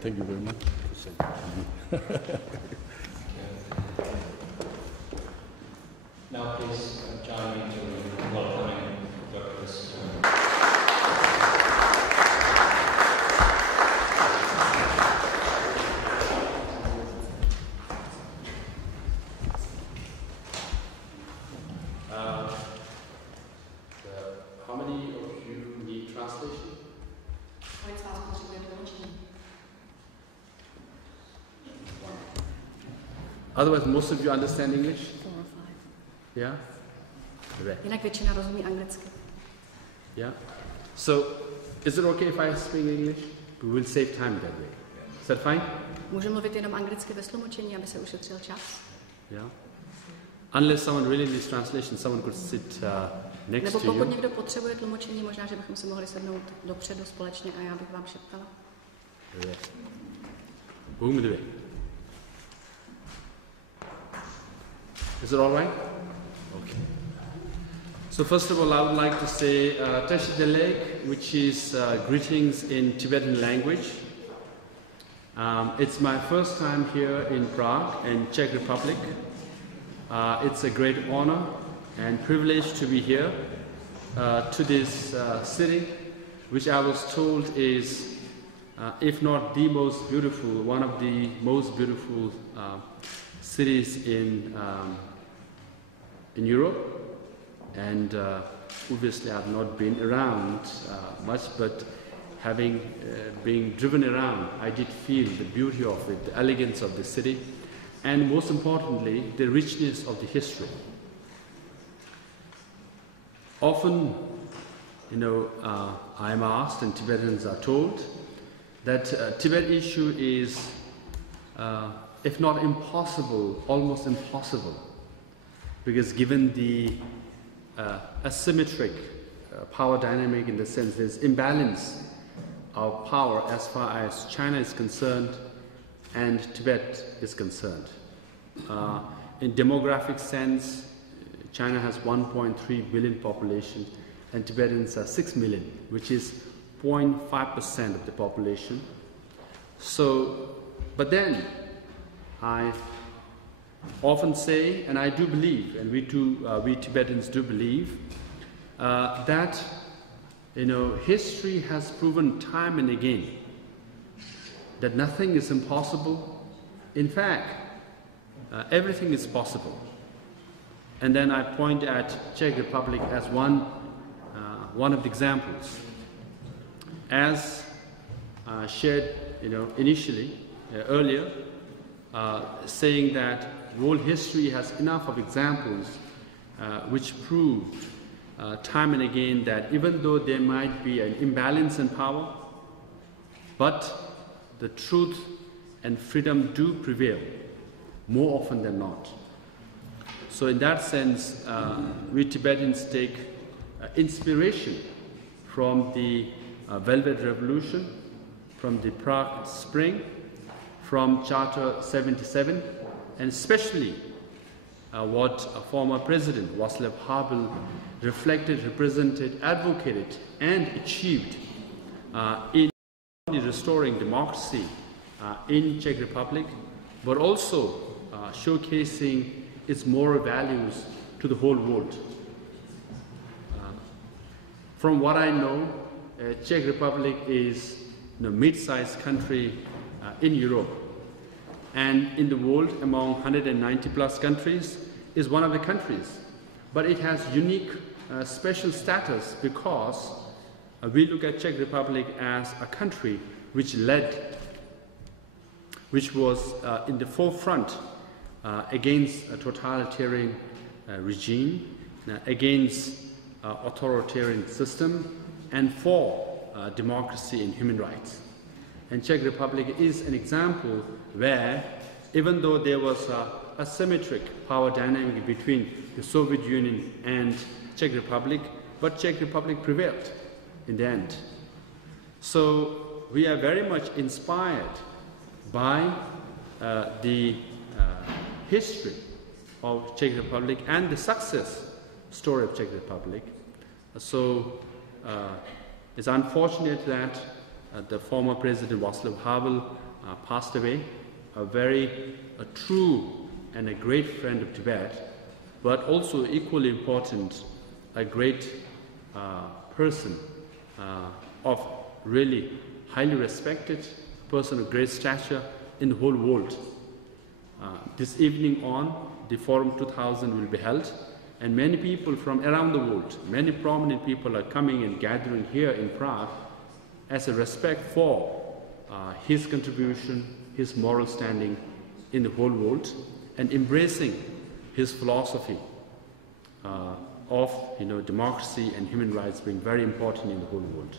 Thank you very much. Now please join me to welcoming Dr. Setkání. How many of you need translation? Otherwise, most of you understand English? 4 or 5. Yeah? Right. Jinak většina rozumí anglicky. Yeah? So, is it okay if I speak English? We will save time that way. Is that fine? Můžu mluvit jenom anglicky ve tlumočení, aby se ušetřil čas? Yeah? Unless someone really needs translation, someone could sit next Nebo to pokud you. někdo potřebuje tlumočení, možná, že bychom si mohli sednout dopředu společně a já bych vám šeptala. Yeah. Boom the way. Is it all right? Okay. So first of all, I would like to say Tashi, which is greetings in Tibetan language. It's my first time here in Prague, in Czech Republic. It's a great honor and privilege to be here to this city, which I was told is, if not the most beautiful, one of the most beautiful cities in Europe. And obviously I've not been around much, but having been driven around, I did feel the beauty of it, the elegance of the city, and most importantly, the richness of the history. Often, I am asked, and Tibetans are told, that Tibet issue is, if not impossible, almost impossible. Because given the asymmetric power dynamic, in the sense there's imbalance of power as far as China is concerned and Tibet is concerned. In demographic sense, China has 1.3 billion population and Tibetans are 6 million, which is 0.5% of the population. So, but then I often say, and I do believe, and we Tibetans do believe, that history has proven time and again that nothing is impossible. In fact, everything is possible. And then I point at Czech Republic as one of the examples. As shared, initially earlier, saying that world history has enough of examples which prove time and again that even though there might be an imbalance in power, but the truth and freedom do prevail more often than not. So in that sense, we Tibetans take inspiration from the Velvet Revolution, from the Prague Spring, from Charter 77, and especially what former President Václav Havel reflected, represented, advocated, and achieved in restoring democracy in Czech Republic, but also showcasing its moral values to the whole world. From what I know, Czech Republic is a mid-sized country in Europe, and in the world, among 190 plus countries, is one of the countries. But it has unique special status because we look at Czech Republic as a country which was in the forefront against a totalitarian regime, against authoritarian system, and for democracy and human rights. And Czech Republic is an example where, even though there was a asymmetric power dynamic between the Soviet Union and Czech Republic, but Czech Republic prevailed in the end. So we are very much inspired by the history of Czech Republic and the success story of Czech Republic. So it's unfortunate that the former President Václav Havel passed away, a true and a great friend of Tibet, but also equally important, a great person of really highly respected, person of great stature in the whole world. This evening on, the Forum 2000 will be held, and many people from around the world, many prominent people are coming and gathering here in Prague as a respect for his contribution, his moral standing in the whole world, and embracing his philosophy of democracy and human rights being very important in the whole world.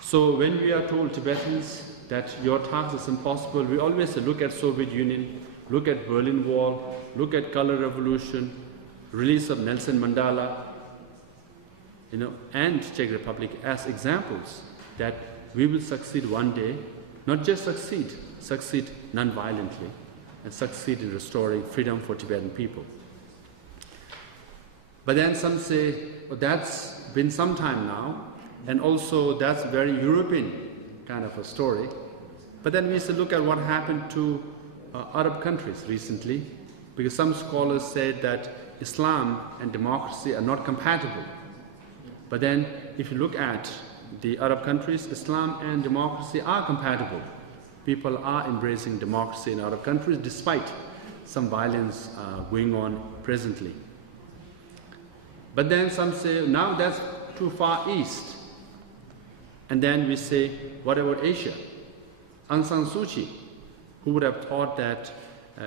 So when we are told, Tibetans, that your task is impossible, we always look at Soviet Union, look at Berlin Wall, look at Color Revolution, release of Nelson Mandela, and Czech Republic as examples that we will succeed one day, not just succeed non-violently, and succeed in restoring freedom for Tibetan people. But then some say, well, that's been some time now, and also that's a very European kind of a story. But then we look at what happened to Arab countries recently, because some scholars said that Islam and democracy are not compatible. But then if you look at the Arab countries, Islam and democracy are compatible. People are embracing democracy in Arab countries despite some violence going on presently. But then some say, now that's too far east. And then we say, what about Asia? Aung San Suu Kyi, who would have thought that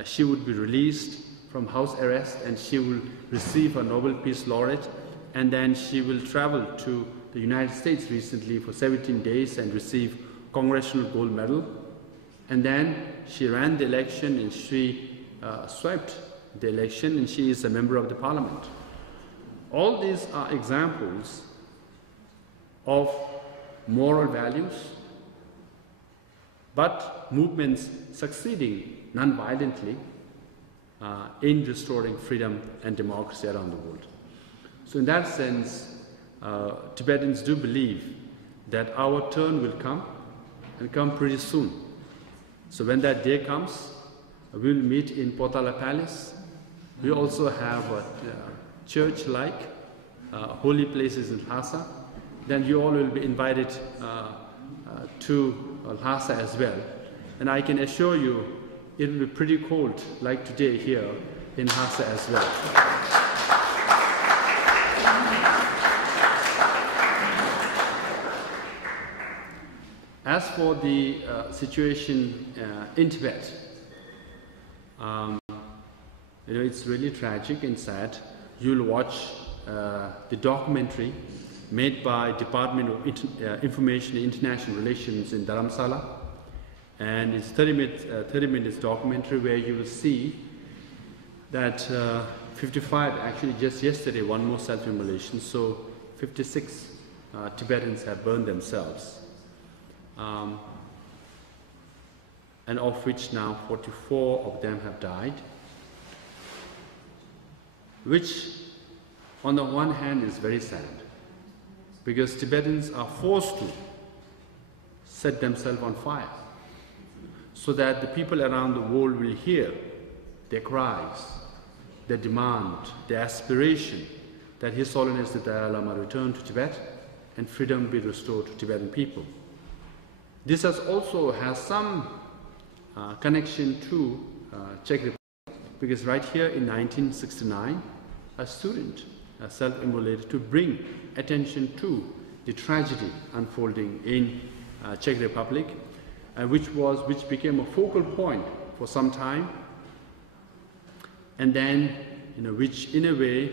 she would be released from house arrest and she will receive a Nobel Peace Laureate, and then she will travel to the United States recently for 17 days and receive Congressional Gold Medal. And then she ran the election and she swept the election, and she is a member of the parliament. All these are examples of moral values, but movements succeeding non-violently in restoring freedom and democracy around the world. So in that sense, Tibetans do believe that our turn will come, and come pretty soon. So when that day comes, we will meet in Potala Palace. We also have a church-like holy places in Lhasa. Then you all will be invited to Lhasa as well. And I can assure you, it will be pretty cold, like today here in Lhasa as well. As for the situation in Tibet, it's really tragic and sad. You'll watch the documentary made by Department of Information and International Relations in Dharamsala, and it's 30 minutes documentary where you will see that 55, actually just yesterday, one more self-immolation, so 56 Tibetans have burned themselves. And of which now 44 of them have died, which on the one hand is very sad, because Tibetans are forced to set themselves on fire so that the people around the world will hear their cries, their demand, their aspiration that His Holiness the Dalai Lama return to Tibet and freedom be restored to Tibetan people. This also has some connection to Czech Republic, because right here in 1969, a student self-immolated to bring attention to the tragedy unfolding in Czech Republic, which became a focal point for some time, and then which in a way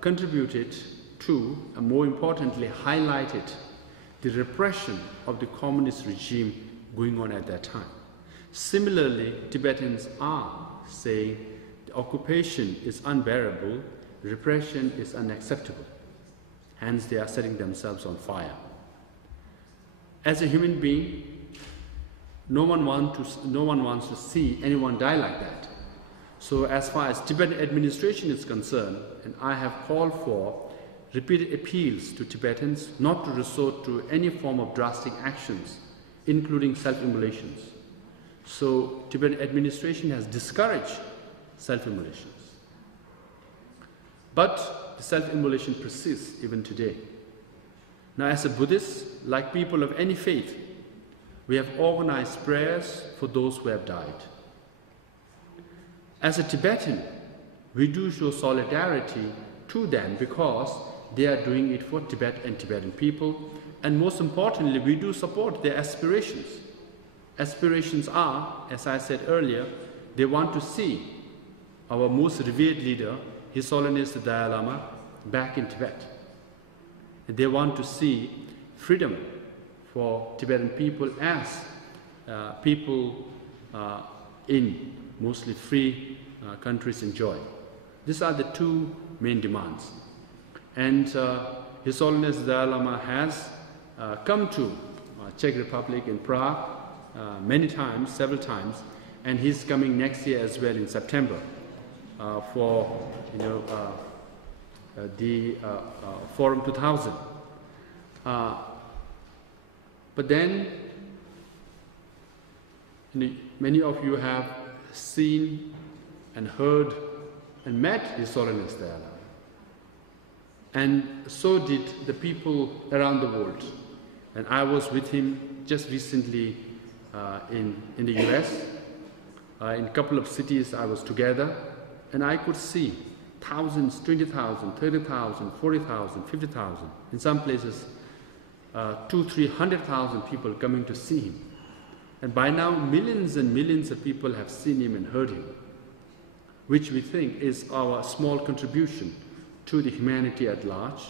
contributed to, and more importantly highlighted, the repression of the communist regime going on at that time. Similarly, Tibetans are saying the occupation is unbearable, repression is unacceptable. Hence, they are setting themselves on fire. As a human being, no one wants to see anyone die like that. So as far as Tibetan administration is concerned, and I have called for repeated appeals to Tibetans not to resort to any form of drastic actions, including self-immolations. So Tibetan administration has discouraged self-immolations. But the self-immolation persists even today. Now, as a Buddhist, like people of any faith, we have organized prayers for those who have died. As a Tibetan, we do show solidarity to them because they are doing it for Tibet and Tibetan people, and most importantly, we do support their aspirations. Aspirations are, as I said earlier, they want to see our most revered leader, His Holiness the Dalai Lama, back in Tibet. They want to see freedom for Tibetan people as people in mostly free countries enjoy. These are the two main demands. And His Holiness the Dalai Lama has come to Czech Republic in Prague many times, several times, and he's coming next year as well in September for the Forum 2000. But then many of you have seen and heard and met His Holiness the Dalai Lama. And so did the people around the world. And I was with him just recently in the US. In a couple of cities I was together, and I could see thousands, 20,000, 30,000, 40,000, 50,000, in some places 200,000-300,000 people coming to see him. And by now millions and millions of people have seen him and heard him, which we think is our small contribution to the humanity at large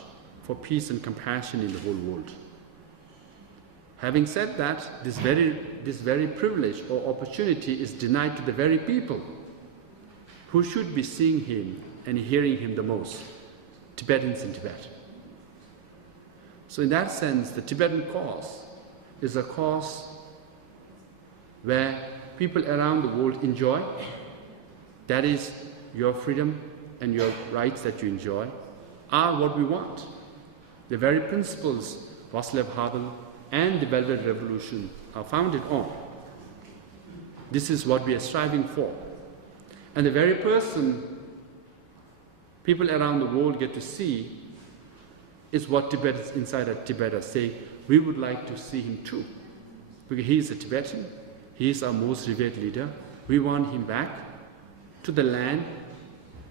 for peace and compassion in the whole world. Having said that, this very privilege or opportunity is denied to the very people who should be seeing him and hearing him the most, Tibetans in Tibet. So in that sense, the Tibetan cause is a cause where people around the world enjoy. That is, your freedom and your rights that you enjoy are what we want. The very principles Václav Havel and the Velvet Revolution are founded on. This is what we are striving for. And the very person people around the world get to see is what Tibetans inside of Tibet are saying, we would like to see him too. Because he is a Tibetan, he is our most revered leader. We want him back to the land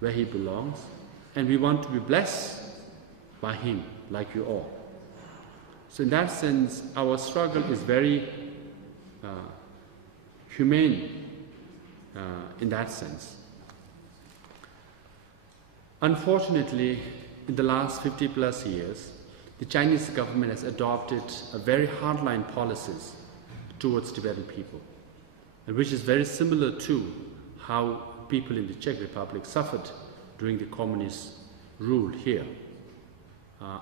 where he belongs, and we want to be blessed by him, like you all. So in that sense, our struggle is very humane in that sense. Unfortunately, in the last 50 plus years, the Chinese government has adopted a very hardline policies towards Tibetan people, and which is very similar to how people in the Czech Republic suffered during the communist rule here.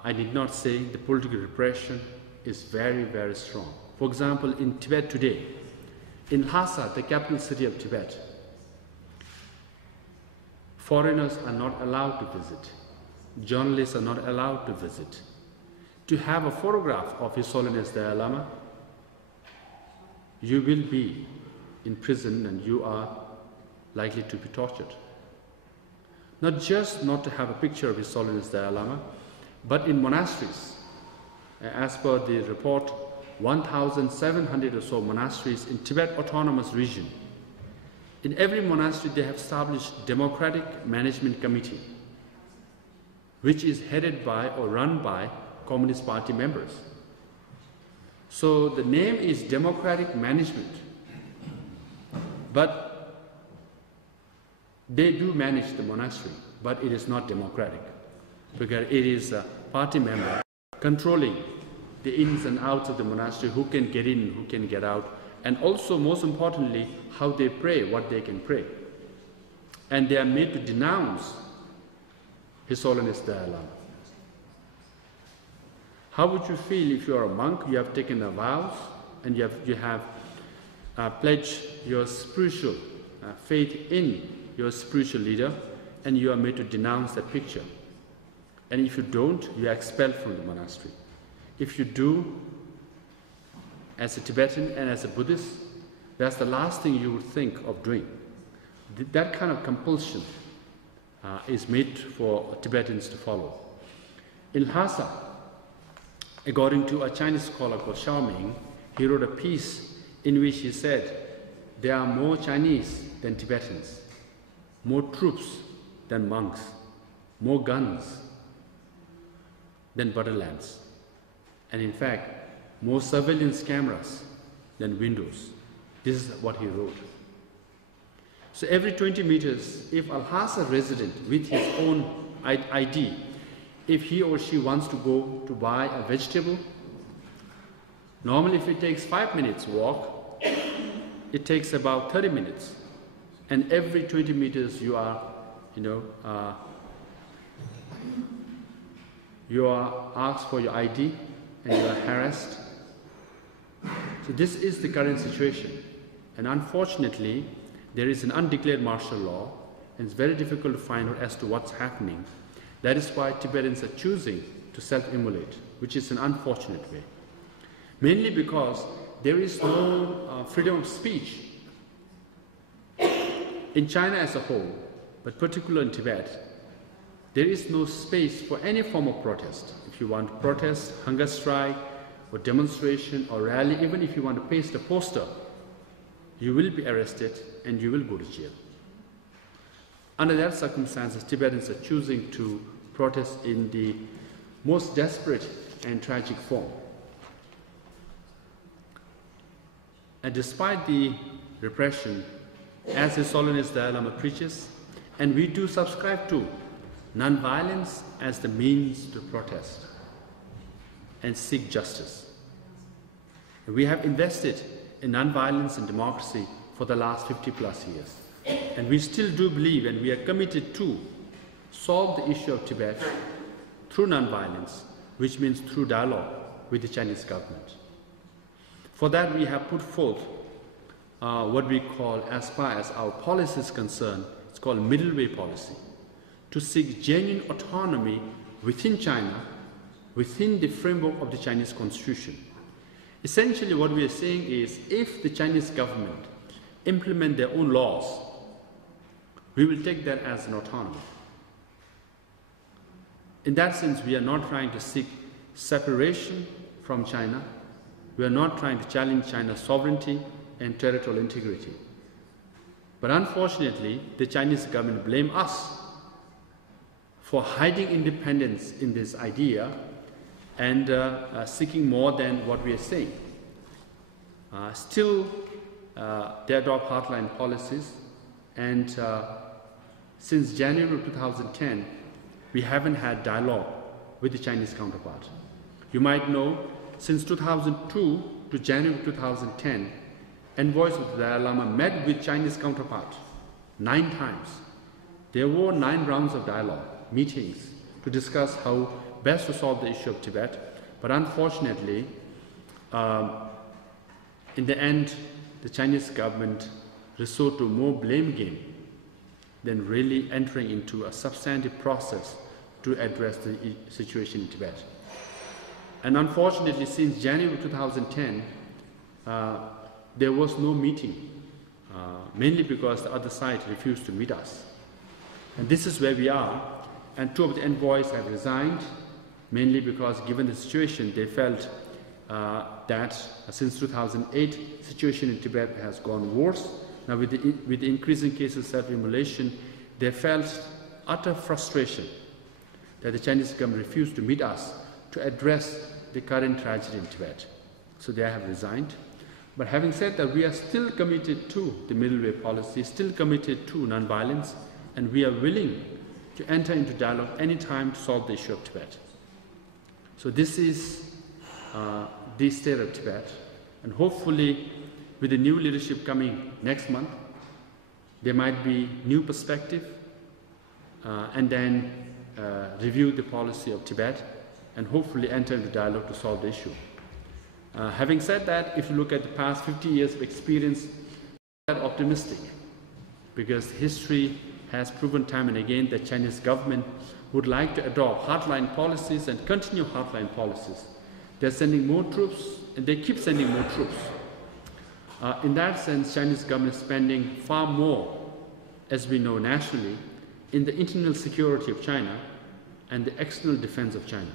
I did not say the political repression is very, very strong. For example, in Tibet today, in Lhasa, the capital city of Tibet, foreigners are not allowed to visit. Journalists are not allowed to visit. To have a photograph of His Holiness the Dalai Lama, you will be in prison and you are likely to be tortured. Not just not to have a picture of His Holiness the Dalai Lama, but in monasteries. As per the report, 1,700 or so monasteries in Tibet Autonomous Region. In every monastery they have established Democratic Management Committee, which is headed by or run by Communist Party members. So the name is Democratic Management, but they do manage the monastery, but it is not democratic, because it is a party member controlling the ins and outs of the monastery, who can get in, who can get out, and also, most importantly, how they pray, what they can pray. And they are made to denounce His Holiness the Dalai Lama. How would you feel if you are a monk, you have taken a vows, and you have pledged your spiritual faith in your spiritual leader, and you are made to denounce that picture? And if you don't, you are expelled from the monastery. If you do, as a Tibetan and as a Buddhist, that's the last thing you would think of doing. That kind of compulsion is made for Tibetans to follow. In Lhasa, according to a Chinese scholar called Xiaoming, he wrote a piece in which he said, there are more Chinese than Tibetans, more troops than monks, more guns than borderlands, and in fact, more surveillance cameras than windows. This is what he wrote. So every 20 meters, if a Lhasa resident with his own ID, if he or she wants to go to buy a vegetable, normally if it takes 5 minutes walk, it takes about 30 minutes. And every 20 meters you are, you are asked for your ID and you are harassed. So this is the current situation. And unfortunately, there is an undeclared martial law, and it's very difficult to find out as to what's happening. That is why Tibetans are choosing to self-immolate, which is an unfortunate way. Mainly because there is no freedom of speech. In China as a whole, but particularly in Tibet, there is no space for any form of protest. If you want to protest, hunger strike, or demonstration, or rally, even if you want to paste a poster, you will be arrested and you will go to jail. Under that circumstances, Tibetans are choosing to protest in the most desperate and tragic form. And despite the repression, as His Holiness Dalai Lama preaches, and we do subscribe to, non-violence as the means to protest and seek justice. We have invested in non-violence and democracy for the last 50 plus years. And we still do believe, and we are committed to solve the issue of Tibet through non-violence, which means through dialogue with the Chinese government. For that we have put forth what we call, as far as our policy is concerned, it's called middle way policy, to seek genuine autonomy within China, within the framework of the Chinese constitution. Essentially what we are saying is, if the Chinese government implement their own laws, we will take that as an autonomy. In that sense, we are not trying to seek separation from China. We are not trying to challenge China's sovereignty and territorial integrity. But unfortunately, the Chinese government blame us for hiding independence in this idea and seeking more than what we are saying. Still, they adopt hardline policies, and since January 2010, we haven't had dialogue with the Chinese counterpart. You might know, since 2002 to January 2010, envoys of the Dalai Lama met with Chinese counterpart 9 times. There were 9 rounds of dialogue, meetings, to discuss how best to solve the issue of Tibet. But unfortunately, in the end, the Chinese government resort to more blame game than really entering into a substantive process to address the situation in Tibet. And unfortunately, since January 2010, there was no meeting, mainly because the other side refused to meet us. And this is where we are, and 2 of the envoys have resigned, mainly because given the situation, they felt that since 2008, situation in Tibet has gone worse. Now with the increasing cases of self-immolation, they felt utter frustration that the Chinese government refused to meet us to address the current tragedy in Tibet. So they have resigned. But having said that, we are still committed to the middle way policy, still committed to non-violence, and we are willing to enter into dialogue any time to solve the issue of Tibet. So this is the state of Tibet, and hopefully with the new leadership coming next month, there might be new perspective, and then review the policy of Tibet, and hopefully enter into dialogue to solve the issue. Having said that, if you look at the past 50 years of experience, I'm not optimistic, because history has proven time and again that Chinese government would like to adopt hardline policies and continue hardline policies. They're sending more troops, and they keep sending more troops. In that sense, Chinese government is spending far more, as we know nationally, in the internal security of China and the external defense of China.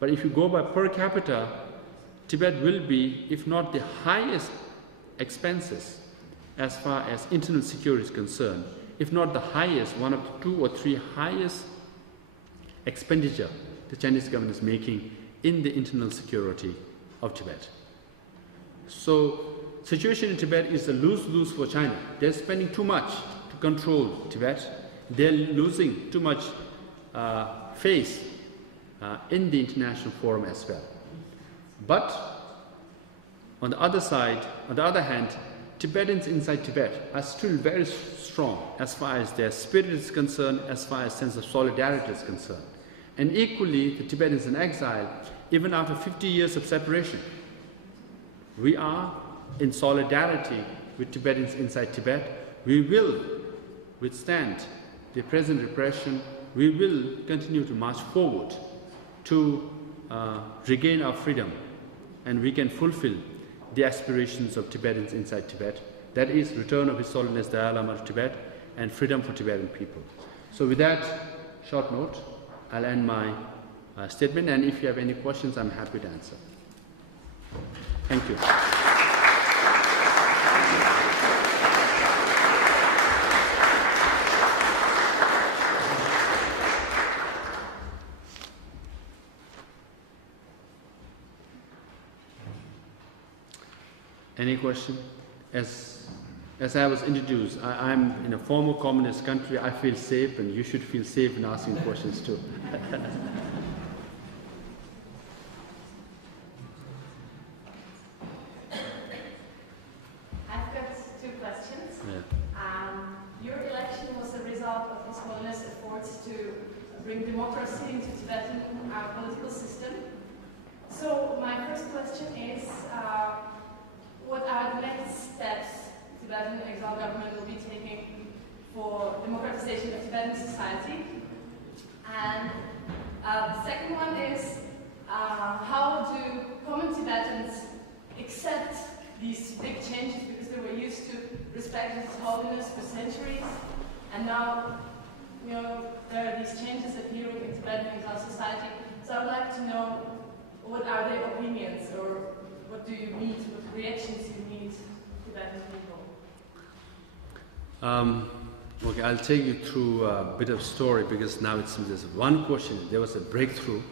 But if you go by per capita, Tibet will be, if not the highest expenses as far as internal security is concerned, if not the highest, one of the 2 or 3 highest expenditure the Chinese government is making in the internal security of Tibet. So, situation in Tibet is a lose-lose for China. They're spending too much to control Tibet. They're losing too much face in the international forum as well. But on the other side, on the other hand, Tibetans inside Tibet are still very strong as far as their spirit is concerned, as far as sense of solidarity is concerned. And equally, the Tibetans in exile, even after 50 years of separation, we are in solidarity with Tibetans inside Tibet. We will withstand the present repression. We will continue to march forward to regain our freedom, and we can fulfill the aspirations of Tibetans inside Tibet. That is return of His Holiness Dalai Lama to Tibet and freedom for Tibetan people. So with that short note, I'll end my statement, and if you have any questions, I'm happy to answer. Thank you. Any question? As I was introduced, I'm in a former communist country. I feel safe, and you should feel safe in asking questions too. I've got 2 questions. Yeah. Your election was a result of His Holiness' efforts to bring democracy into Tibetan political system. So my first question is, what are the next steps Tibetan exile government will be taking for democratization of Tibetan society? And the second one is, how do common Tibetans accept these big changes, because they were used to respect His Holiness for centuries, and now, you know, there are these changes appearing in Tibetan exile society. So I would like to know, what are their opinions, or what do you meet, what reactions you meet Tibetan people? Okay, I'll take you through a bit of story, because now it seems there's one question, there was a breakthrough.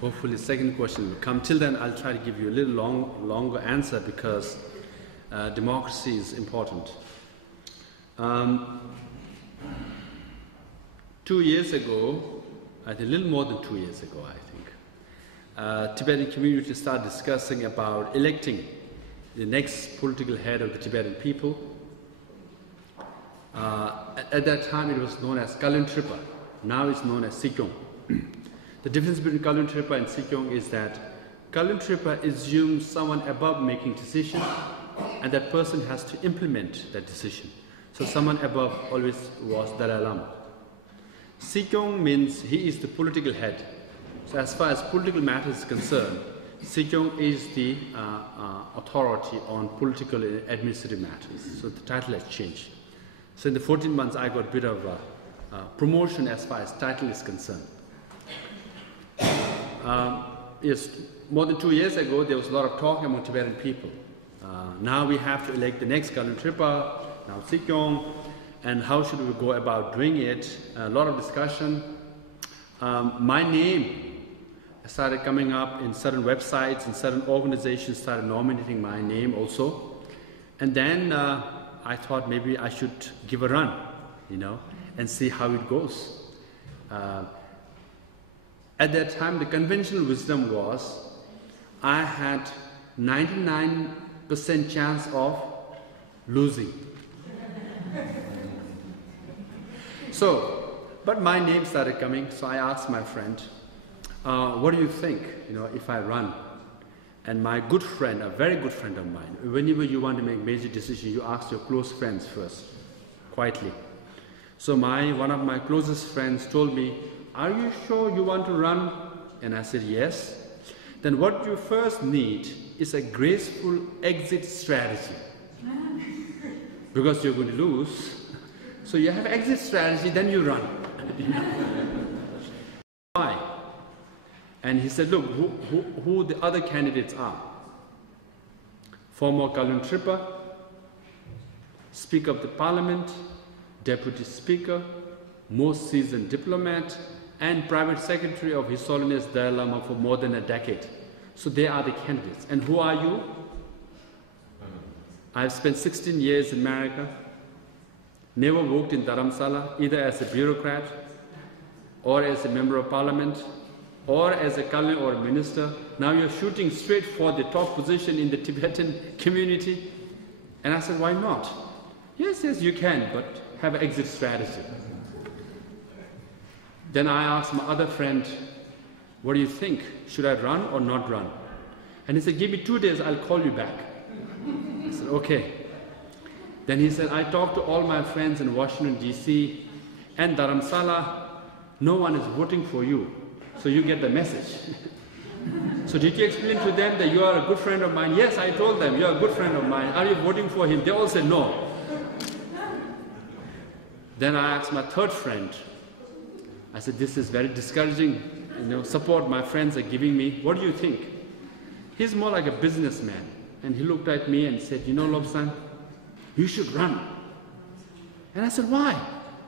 Hopefully the second question will come. Till then, I'll try to give you a little longer answer, because democracy is important. 2 years ago, I think a little more than 2 years ago, I think, Tibetan community started discussing about electing the next political head of the Tibetan people. At that time, it was known as Kalin Tripa. Now it's known as Sikjong. The difference between Kalin Tripa and Sikjong is that Kalin Tripa assumes someone above making decision, and that person has to implement that decision. So someone above always was Dalai Lama. Sikjong means he is the political head. So as far as political matters is concerned, Sikjong is the authority on political and administrative matters. So the title has changed. So in the 14 months, I got a bit of promotion as far as title is concerned. Yes, more than 2 years ago, there was a lot of talk among Tibetan people. Now we have to elect the next Kalin Tripa, now Sikjong, and how should we go about doing it? A lot of discussion. My name started coming up in certain websites, and certain organizations started nominating my name also. And then I thought maybe I should give a run, you know, and see how it goes. At that time, the conventional wisdom was I had 99% chance of losing. So, but my name started coming, so I asked my friend, what do you think, you know, if I run? And my good friend, a very good friend of mine, whenever you want to make major decisions, you ask your close friends first, quietly. So one of my closest friends told me, "Are you sure you want to run?" And I said, "Yes." "Then what you first need is a graceful exit strategy. Because you're going to lose. So you have exit strategy, then you run." Why? And he said, "Look, who the other candidates are. Former Kalun Tripper, Speaker of the Parliament, Deputy Speaker, most seasoned diplomat, and Private Secretary of His Holiness Dalai Lama for more than a decade. So they are the candidates. And who are you?" I've spent 16 years in America, never worked in Dharamsala, either as a bureaucrat, or as a member of parliament, or as a Kalin or a minister. Now you're shooting straight for the top position in the Tibetan community. And I said, "Why not?" Yes, you can, but have an exit strategy." Then I asked my other friend, "What do you think? Should I run or not run?" And he said, "Give me 2 days, I'll call you back." I said, "Okay." Then he said, "I talked to all my friends in Washington, D.C. and Dharamsala. No one is voting for you. So you get the message." "So did you explain to them that you are a good friend of mine?" "Yes, I told them, you are a good friend of mine. Are you voting for him?" They all said no. Then I asked my third friend. I said, "This is very discouraging, support my friends are giving me. What do you think?" He's more like a businessman. And he looked at me and said, "Lobsang, you should run." And I said, "Why?"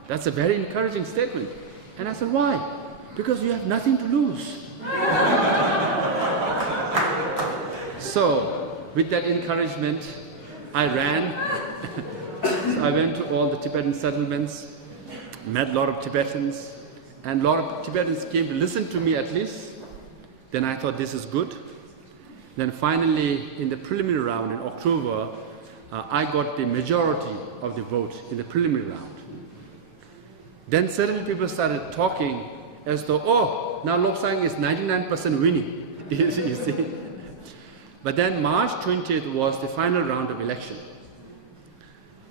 That's a very encouraging statement. And I said, "Why?" "Because you have nothing to lose." So, with that encouragement, I ran. So I went to all the Tibetan settlements, met a lot of Tibetans, and a lot of Tibetans came to listen to me at least. Then I thought, this is good. Then finally, in the preliminary round in October, I got the majority of the vote in the preliminary round. Then suddenly people started talking as though, "Oh, now Lobsang is 99% winning." You see? But then March 20th was the final round of election.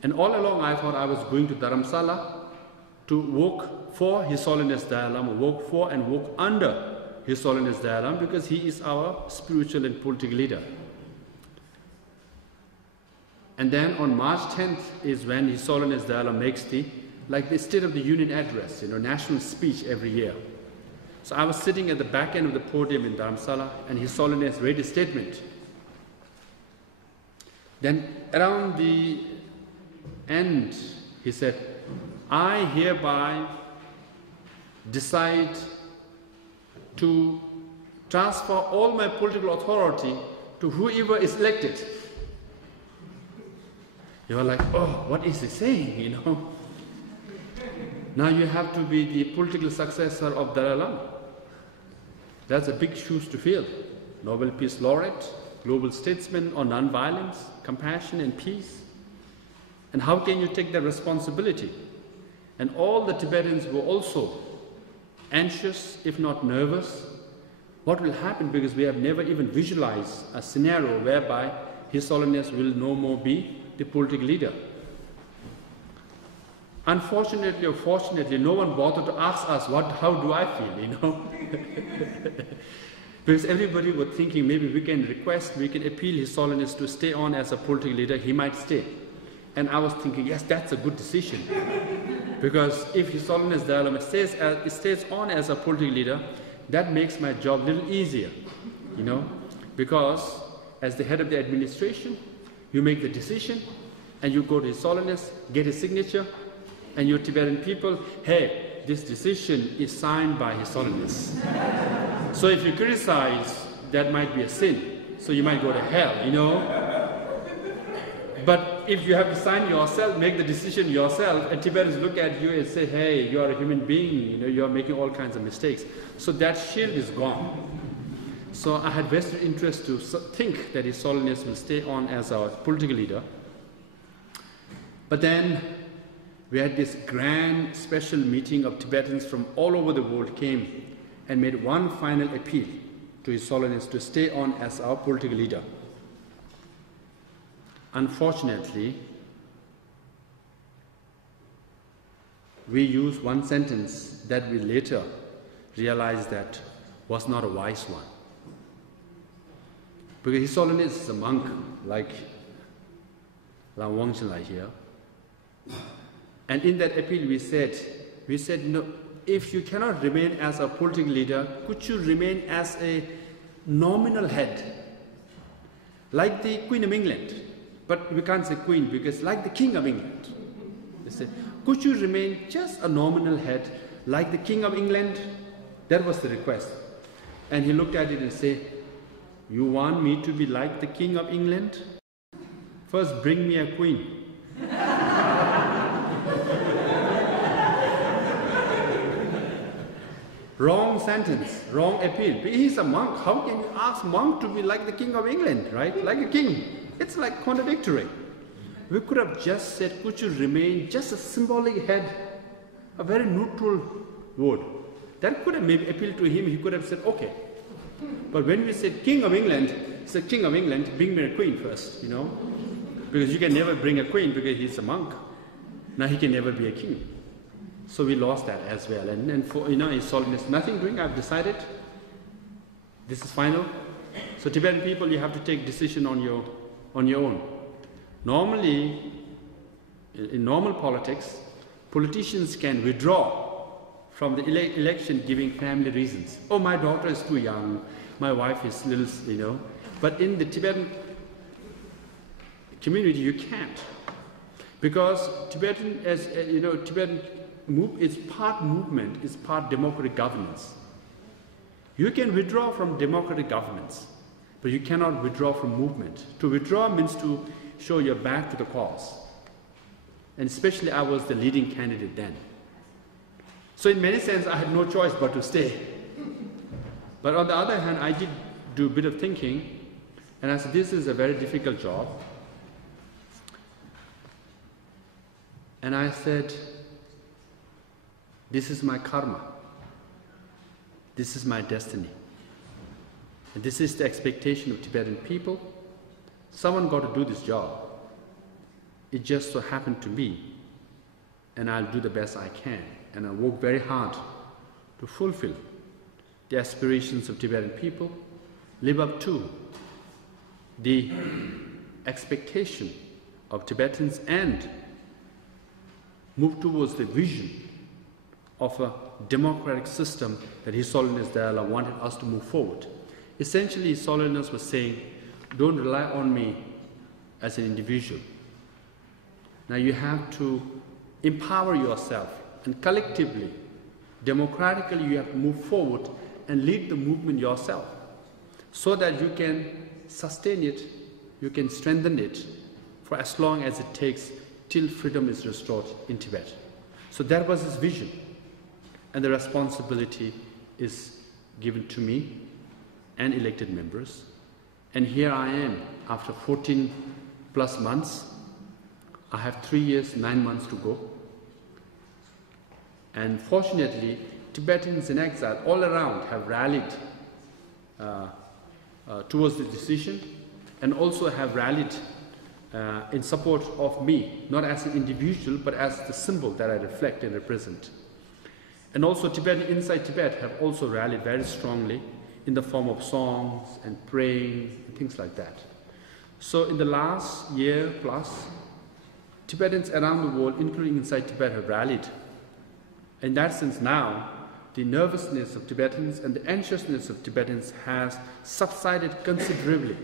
And all along I thought I was going to Dharamsala to work for His Holiness Dalai Lama, work for and work under His Holiness Dalai Lama, because he is our spiritual and political leader. And then on March 10th is when His Holiness Dalai Lama makes the State of the Union address, national speech every year. So I was sitting at the back end of the podium in Dharamsala, and His Holiness read a statement. Then around the end, he said, "I hereby decide to transfer all my political authority to whoever is elected." You are like, "Oh, what is he saying?" Now you have to be the political successor of Dalai Lama. That's a big shoes to fill. Nobel Peace Laureate, global statesman on nonviolence, compassion and peace. And how can you take that responsibility? And all the Tibetans were also anxious, if not nervous. What will happen? Because we have never even visualized a scenario whereby His Holiness will no more be the political leader. Unfortunately or fortunately, no one bothered to ask us, how do I feel, Because everybody was thinking maybe we can appeal His Holiness to stay on as a political leader, he might stay. And I was thinking, yes, that's a good decision. Because if His Holiness Dalai Lama stays on as a political leader, that makes my job a little easier, Because as the head of the administration, you make the decision, and you go to His Holiness, get his signature, and your Tibetan people, hey, this decision is signed by His Holiness. So if you criticize, that might be a sin. So you might go to hell, But if you have to sign yourself, make the decision yourself, and Tibetans look at you and say, hey, you are a human being, you are making all kinds of mistakes. So that shield is gone. So I had vested interest to think that His Holiness will stay on as our political leader. But then we had this grand special meeting of Tibetans from all over the world came and made one final appeal to His Holiness to stay on as our political leader. Unfortunately, we use one sentence that we later realized that was not a wise one. Because His Holiness is a monk, like Lozangem here. And in that appeal we said, no, if you cannot remain as a political leader, could you remain as a nominal head, like the Queen of England? But we can't say Queen because like the King of England. They said, could you remain just a nominal head, like the King of England? That was the request. And he looked at it and said, you want me to be like the King of England? First bring me a queen. Wrong sentence, wrong appeal. He's a monk. How can you ask monk to be like the King of England, right? Like a king. It's like contradictory. We could have just said, could you remain just a symbolic head, a very neutral word. That could have maybe appealed to him. He could have said, okay. But when we said King of England, he said, King of England, bring me a queen first, you know. Because you can never bring a queen because he's a monk. Now he can never be a king. So we lost that as well. And for, His Holiness, nothing doing, I've decided. This is final. So Tibetan people, you have to take decision on your own. Normally, in normal politics, politicians can withdraw from the election giving family reasons. Oh, my daughter is too young, my wife is little, But in the Tibetan community, you can't. Because Tibetan, Tibetan is part movement, is part democratic governance. You can withdraw from democratic governance, but you cannot withdraw from movement. To withdraw means to show your back to the cause. And especially I was the leading candidate then. So in many sense, I had no choice but to stay. But on the other hand, I did do a bit of thinking, and I said, this is a very difficult job. And I said, this is my karma. This is my destiny. And this is the expectation of Tibetan people. Someone got to do this job. It just so happened to be, and I'll do the best I can. And I'll work very hard to fulfill the aspirations of Tibetan people, live up to the expectation of Tibetans, and move towards the vision of a democratic system that His Holiness Dalai wanted us to move forward. Essentially, His Holiness was saying, don't rely on me as an individual. Now you have to empower yourself, and collectively, democratically, you have to move forward and lead the movement yourself so that you can sustain it, you can strengthen it for as long as it takes till freedom is restored in Tibet. So that was his vision, and the responsibility is given to me and elected members. And here I am, after 14 plus months. I have 3 years, 9 months to go. And fortunately, Tibetans in exile all around have rallied towards the decision, and also have rallied in support of me, not as an individual, but as the symbol that I reflect and represent. And also Tibetan inside Tibet have also rallied very strongly in the form of songs and praying and things like that. So in the last year plus, Tibetans around the world, including inside Tibet, have rallied. In that sense now, the nervousness of Tibetans and the anxiousness of Tibetans has subsided considerably.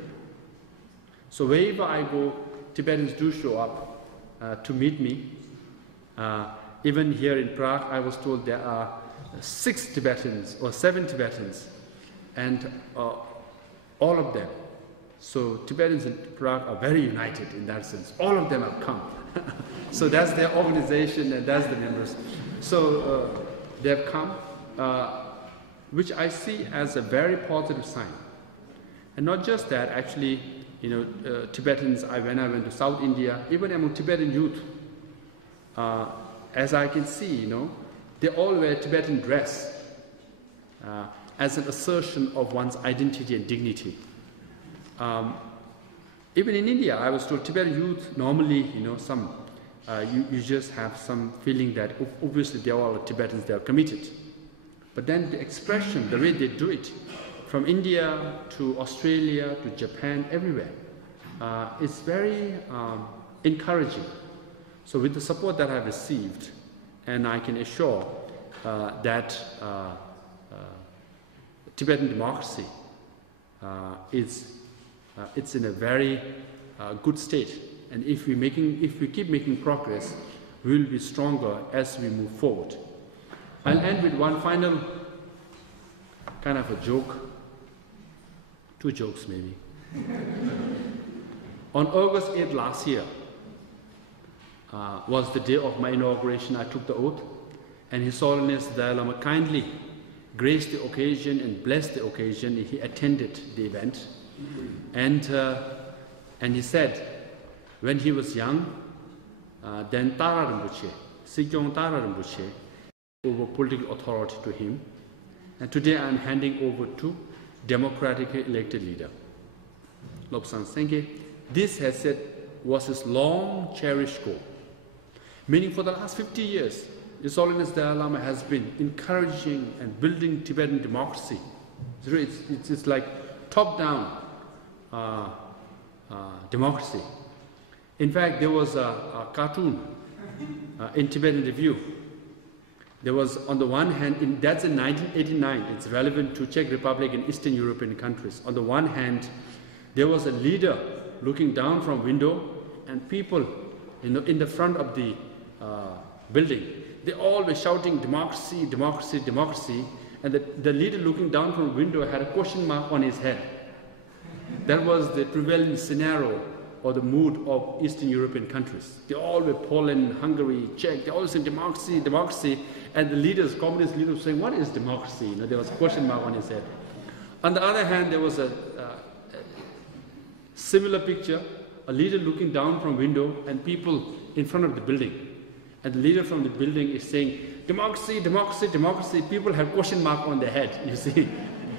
So wherever I go, Tibetans do show up to meet me. Even here in Prague, I was told there are 6 Tibetans or 7 Tibetans, and all of them. So Tibetans in Prague are very united in that sense. All of them have come. So that's their organization and that's the members. So they have come, which I see as a very positive sign. And not just that, actually, Tibetans, when I went to South India, even among Tibetan youth, as I can see, they all wear Tibetan dress as an assertion of one's identity and dignity. Even in India, I was told Tibetan youth normally, some you just have some feeling that obviously they are all Tibetans, they are committed. But then the expression, the way they do it, from India to Australia to Japan, everywhere, it's very encouraging. So with the support that I've received, and I can assure that Tibetan democracy it's in a very good state. And if we keep making progress, we will be stronger as we move forward. I'll end with one final kind of a joke, 2 jokes maybe. On August 8th last year was the day of my inauguration. I took the oath, and His Holiness the Dalai Lama kindly graced the occasion and blessed the occasion. He attended the event, and he said, when he was young, then Tara Rinpoche, SikjongPraha Rinpoche, over political authority to him, and today I am handing over to democratically elected leader, Lozangem Senggem. This, has said, was his long cherished goal. Meaning for the last 50 years, His Holiness Dalai Lama has been encouraging and building Tibetan democracy. It's like top-down democracy. In fact, there was a cartoon in Tibetan Review. There was, on the one hand, that's in 1989, it's relevant to Czech Republic and Eastern European countries. On the one hand, there was a leader looking down from window, and people in the front of the building, they all were shouting democracy, democracy, democracy, and the leader looking down from the window had a question mark on his head. That was the prevailing scenario or the mood of Eastern European countries. They all were Poland, Hungary, Czech, they all saying democracy, democracy, and the leaders, communist leaders, saying, what is democracy? There was a question mark on his head. On the other hand, there was a similar picture, a leader looking down from window and people in front of the building. And the leader from the building is saying, democracy, democracy, democracy. People have question mark on their head, you see.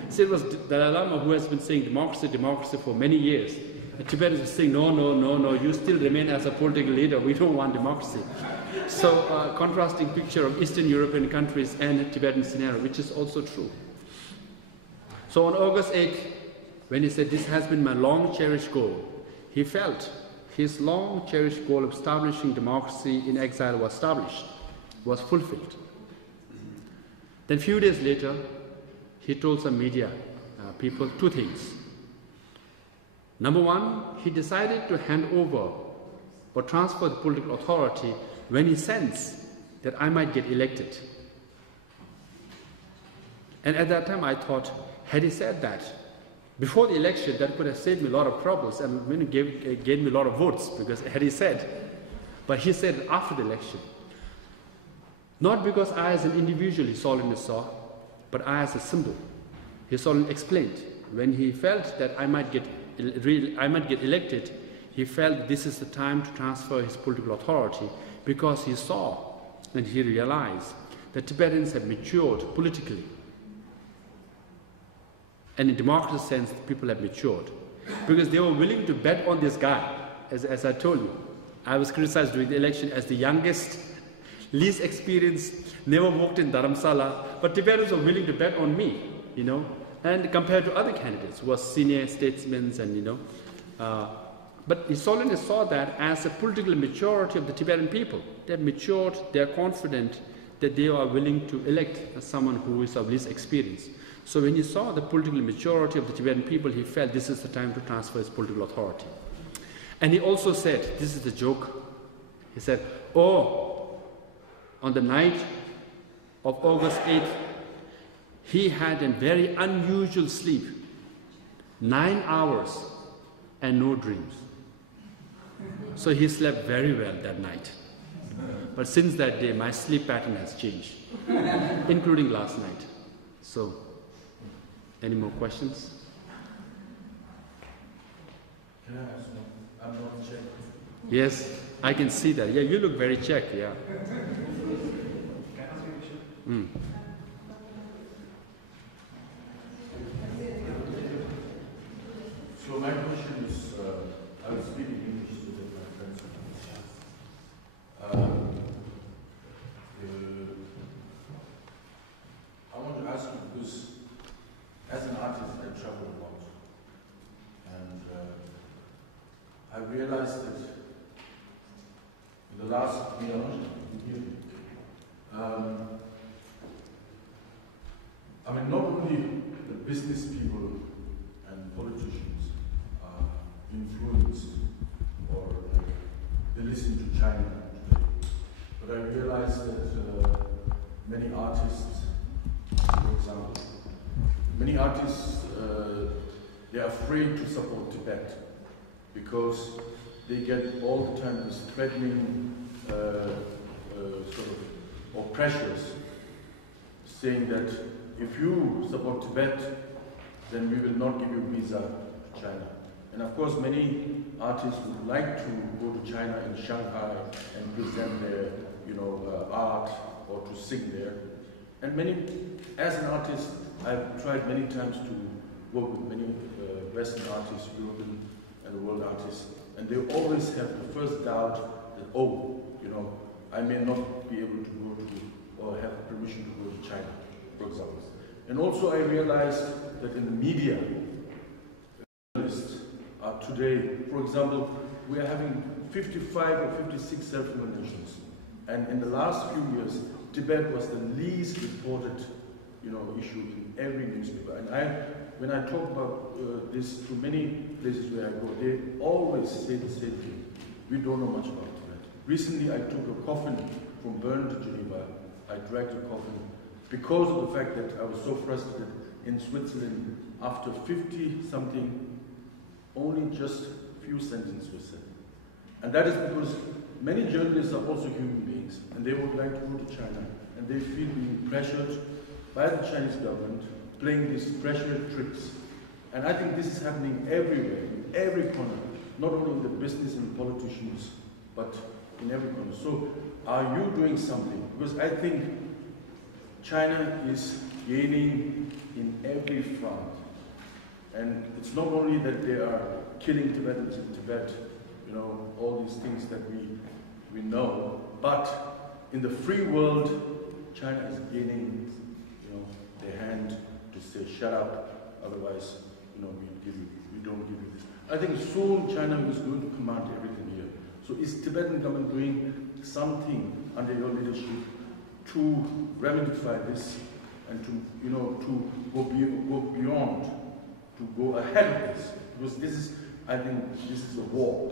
So it was Dalai Lama who has been saying democracy, democracy for many years. The Tibetans are saying, no, no, no, no, you still remain as a political leader. We don't want democracy. So contrasting picture of Eastern European countries and the Tibetan scenario, which is also true. So on August 8th, when he said, this has been my long cherished goal, he felt his long cherished goal of establishing democracy in exile was established, was fulfilled. Then a few days later, he told some media people 2 things. Number one, he decided to hand over or transfer the political authority when he sensed that I might get elected. And at that time I thought, had he said that before the election, that could have saved me a lot of problems and gave me a lot of votes, because had he said, but he said it after the election. Not because I as an individual, His Holiness saw, but I as a symbol. His Holiness explained, when he felt that I might get elected, he felt this is the time to transfer his political authority, because he saw and he realized that Tibetans have matured politically. And in democracy sense, people have matured. Because they were willing to bet on this guy, as I told you. I was criticized during the election as the youngest, least experienced, never walked in Dharamsala, but Tibetans were willing to bet on me, and compared to other candidates who were senior statesmen and, but His Holiness saw that as a political maturity of the Tibetan people. They have matured, they are confident that they are willing to elect someone who is of least experience. So when he saw the political maturity of the Tibetan people, he felt this is the time to transfer his political authority. And he also said, this is the joke, he said, on the night of August 8th, he had a very unusual sleep, 9 hours and no dreams. So he slept very well that night. But since that day, my sleep pattern has changed, including last night. So, any more questions? Can I ask one? I'm not Czech. Yes, I can see that. Yeah, you look very Czech, yeah. Can I ask you a question? So my question is, I was speaking English with my friends. realized that in the last year, I mean, not only the business people and politicians are influenced or like, they listen to China today, but I realized that many artists, for example, many artists, they are afraid to support Tibet because they get all the time this threatening sort of, or pressures saying that if you support Tibet, then we will not give you visa to China. And of course, many artists would like to go to China in Shanghai and present their, art or to sing there. And as an artist, I've tried many times to work with many Western artists, European and world artists, and they always have the first doubt that, I may not be able to go to or have permission to go to China, for example. And also I realized that in the media, journalists are today, for example, we are having 55 or 56 self-nominations. And in the last few years, Tibet was the least reported, issue in every newspaper. And when I talk about this to many places where I go, they always say the same thing. We don't know much about Tibet. Recently, I took a coffin from Bern to Geneva. I dragged a coffin because of the fact that I was so frustrated in Switzerland. After 50-something, only just a few sentences were said. And that is because many journalists are also human beings, and they would like to go to China, and they feel being pressured by the Chinese government, playing these pressure tricks. And I think this is happening everywhere, in every corner, not only in the business and politicians, but in every corner. So, are you doing something? Because I think China is gaining in every front. And it's not only that they are killing Tibetans in Tibet, all these things that we know, but in the free world, China is gaining, their hand to say, shut up, otherwise, we don't give you this. I think soon China is going to command everything here. So is Tibetan government doing something under your leadership to ramify this and to go beyond, to go ahead of this? Because this is, I think, this is a war.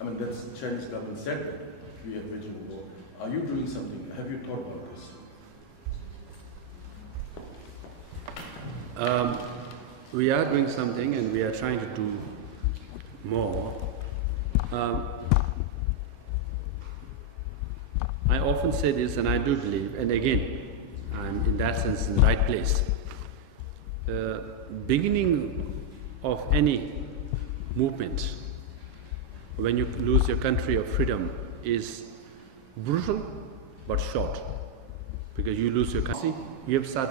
That's the Chinese government said that we are waging a war. Are you doing something? Have you thought about this? We are doing something, and we are trying to do more. I often say this, and I do believe, and again, I'm in that sense in the right place. Beginning of any movement, when you lose your country or freedom, is brutal but short. Because you lose your country, you have to start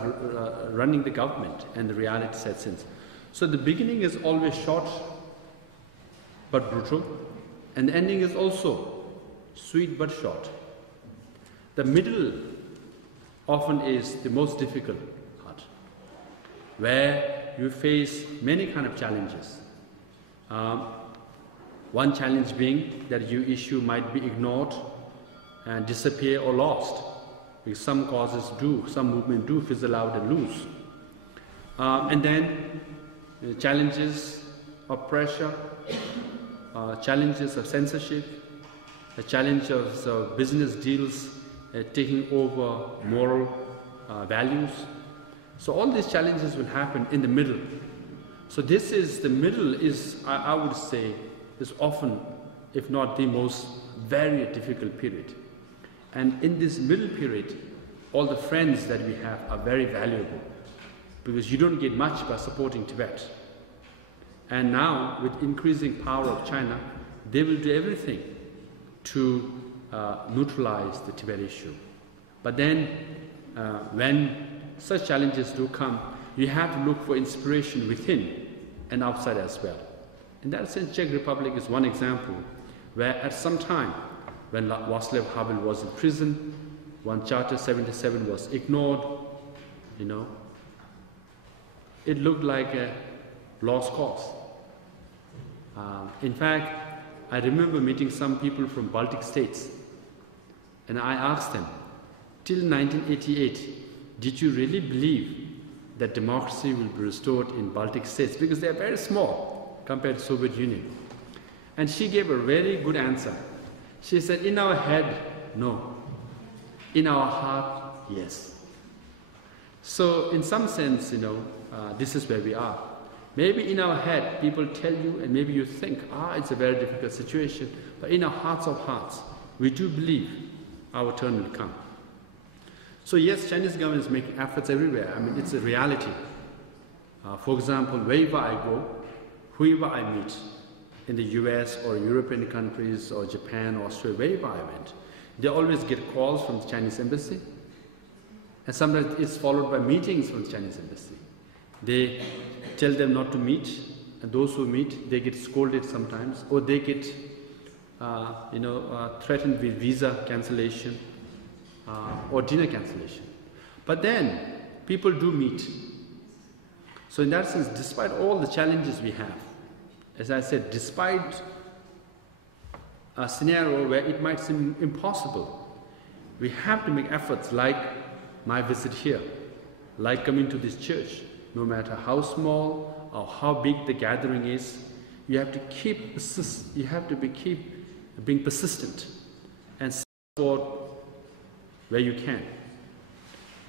running the government, and the reality sets in. So the beginning is always short but brutal, and the ending is also sweet but short. The middle often is the most difficult part, where you face many kind of challenges. One challenge being that your issue might be ignored and disappear or lost, because some causes do, some movements do fizzle out and lose. And then challenges of pressure, challenges of censorship, a challenge of business deals taking over moral values. So all these challenges will happen in the middle. So this is, the middle is, I would say, is often, if not the most, very difficult period. And in this middle period, all the friends that we have are very valuable, because you don't get much by supporting Tibet. And now, with increasing power of China, they will do everything to neutralize the Tibet issue. But then, when such challenges do come, you have to look for inspiration within and outside as well. In that sense, Czech Republic is one example, where at some time, when Václav Havel was in prison, when Charter 77 was ignored, it looked like a lost cause. In fact, I remember meeting some people from Baltic states, and I asked them, till 1988, did you really believe that democracy will be restored in Baltic states? Because they are very small compared to Soviet Union. And she gave a very good answer. She said, in our head, no. In our heart, yes. So in some sense, this is where we are. Maybe in our head, people tell you, and maybe you think, it's a very difficult situation, but in our hearts of hearts, we do believe our turn will come. So yes, Chinese government is making efforts everywhere. I mean, it's a reality. For example, wherever I go, whoever I meet, in the US or European countries or Japan or Australia, wherever I went, they always get calls from the Chinese embassy, and sometimes it's followed by meetings from the Chinese embassy. They tell them not to meet, and those who meet, they get scolded sometimes, or they get threatened with visa cancellation or dinner cancellation. But then people do meet. So in that sense, despite all the challenges we have, as I said, despite a scenario where it might seem impossible, we have to make efforts like my visit here, like coming to this church. No matter how small or how big the gathering is, you have to keep being persistent and support where you can.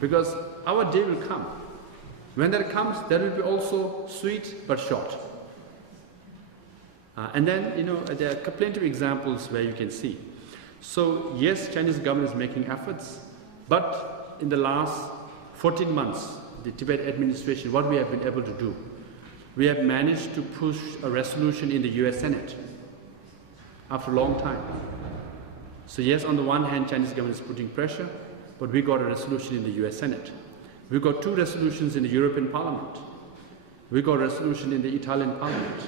Because our day will come. When that comes, that will be also sweet but short. And then, there are plenty of examples where you can see. So, yes, Chinese government is making efforts, but in the last 14 months, the Tibet administration, what we have been able to do, we have managed to push a resolution in the US Senate after a long time. So yes, on the one hand, Chinese government is putting pressure, but we got a resolution in the US Senate. We got 2 resolutions in the European Parliament. We got a resolution in the Italian Parliament.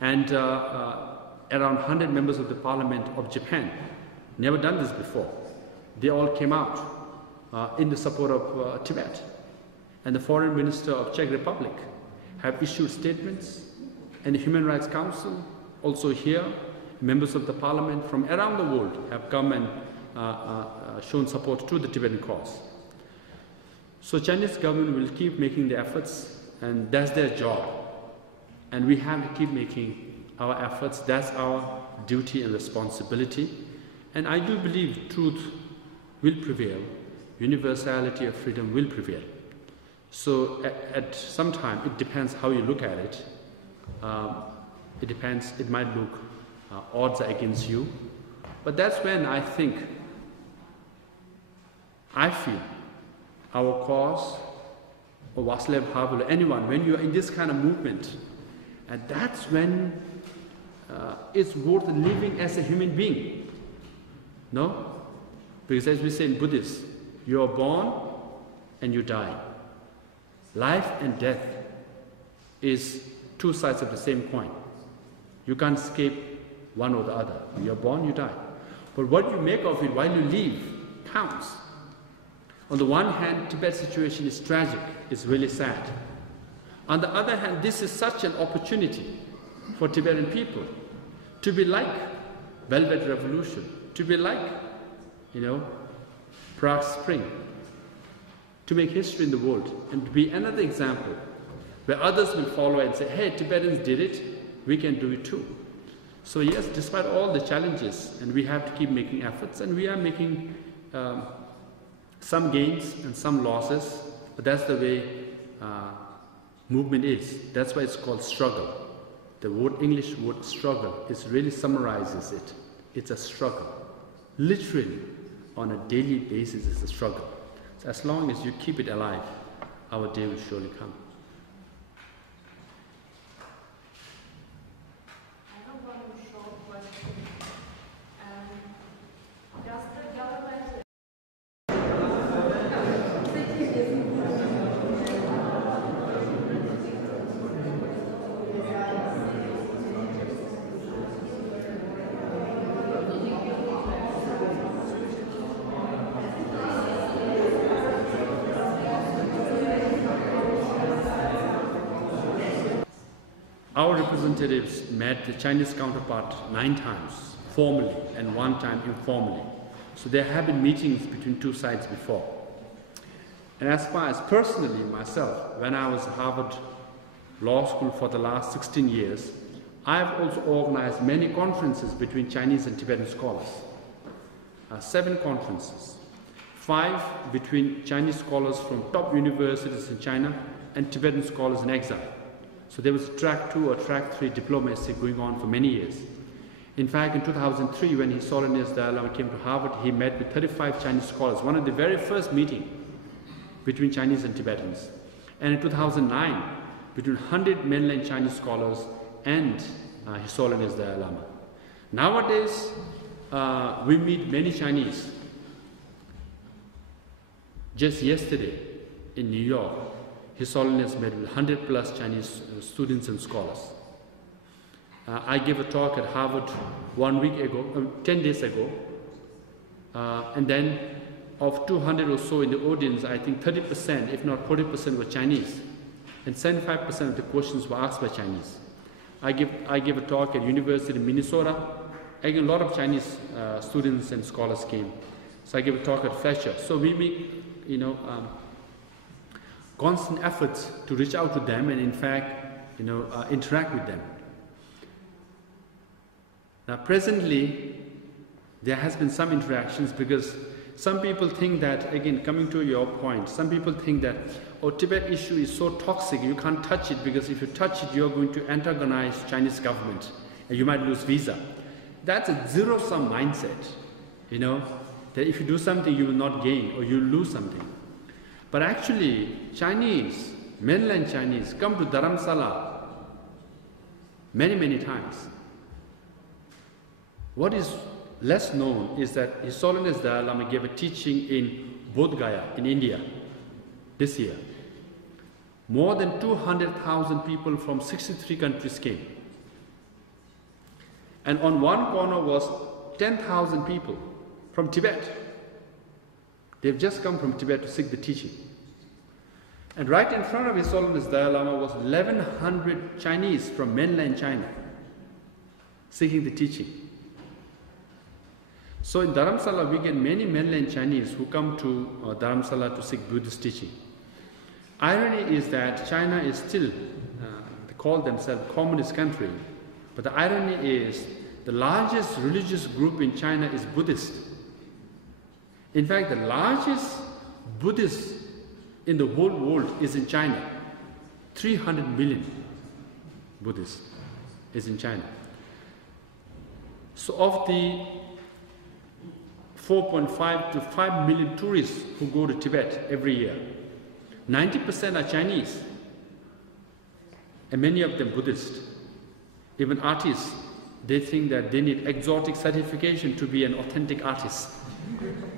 And around 100 members of the Parliament of Japan, never done this before. They all came out in the support of Tibet. And the Foreign Minister of Czech Republic have issued statements, and the Human Rights Council, also here, members of the Parliament from around the world have come and shown support to the Tibetan cause. So Chinese government will keep making the efforts, and that's their job. And we have to keep making our efforts. That's our duty and responsibility. And I do believe truth will prevail. Universality of freedom will prevail. So at some time, it depends how you look at it. It depends, it might look odds are against you. But that's when I feel our cause, or Vasudev Havel, anyone, when you are in this kind of movement, and that's when it's worth living as a human being. No? Because as we say in Buddhism, you are born and you die. Life and death is 2 sides of the same coin. You can't escape one or the other. You're born, you die. But what you make of it while you live counts. On the one hand, Tibet's situation is tragic, it's really sad. On the other hand, this is such an opportunity for Tibetan people to be like Velvet Revolution, to be like, Prague Spring, to make history in the world, and to be another example where others will follow and say, hey, Tibetans did it, we can do it too. So yes, despite all the challenges, and we have to keep making efforts, and we are making some gains and some losses, but that's the way movement is. That's why it's called struggle. The English word struggle, it really summarizes it. It's a struggle. Literally, on a daily basis, it's a struggle. So as long as you keep it alive, our day will surely come. I have one short question. Does the government our representatives met the Chinese counterpart 9 times, formally, and 1 time informally. So there have been meetings between 2 sides before. And as far as personally myself, when I was at Harvard Law School for the last 16 years, I've also organized many conferences between Chinese and Tibetan scholars. 7 conferences. 5 between Chinese scholars from top universities in China and Tibetan scholars in exile. So there was track 2 or track 3 diplomacy going on for many years. In fact, in 2003, when His Holiness Dalai Lama came to Harvard, he met with 35 Chinese scholars, one of the very first meetings between Chinese and Tibetans. And in 2009, between 100 mainland Chinese scholars and His Holiness Dalai Lama. Nowadays, we meet many Chinese. Just yesterday in New York, His Holiness met with 100+ Chinese students and scholars. I gave a talk at Harvard 1 week ago, 10 days ago, and then of 200 or so in the audience, I think 30%, if not 40%, were Chinese, and 75% of the questions were asked by Chinese. I gave a talk at University of Minnesota. Again, a lot of Chinese students and scholars came. So I gave a talk at Fletcher. So we make, constant efforts to reach out to them and, in fact, interact with them. Now, presently, there has been some interactions because some people think that, again, coming to your point, some people think that, oh, Tibet issue is so toxic, you can't touch it because if you touch it, you're going to antagonize Chinese government and you might lose visa. That's a zero-sum mindset, that if you do something, you will not gain or you will lose something. But actually, Chinese, mainland Chinese, come to Dharamsala many, many times. What is less known is that His Holiness Dalai Lama gave a teaching in Bodh Gaya in India this year. More than 200,000 people from 63 countries came. And on one corner was 10,000 people from Tibet. They've just come from Tibet to seek the teaching. And right in front of His Holiness Dalai Lama was 1,100 Chinese from mainland China seeking the teaching. So in Dharamsala, we get many mainland Chinese who come to Dharamsala to seek Buddhist teaching. Irony is that China is still, they call themselves a communist country, but the irony is the largest religious group in China is Buddhist. In fact, the largest Buddhist in the whole world is in China. 300 million Buddhists is in China. So of the 4.5 to 5 million tourists who go to Tibet every year, 90% are Chinese, and many of them Buddhist. Even artists, they think that they need exotic certification to be an authentic artist.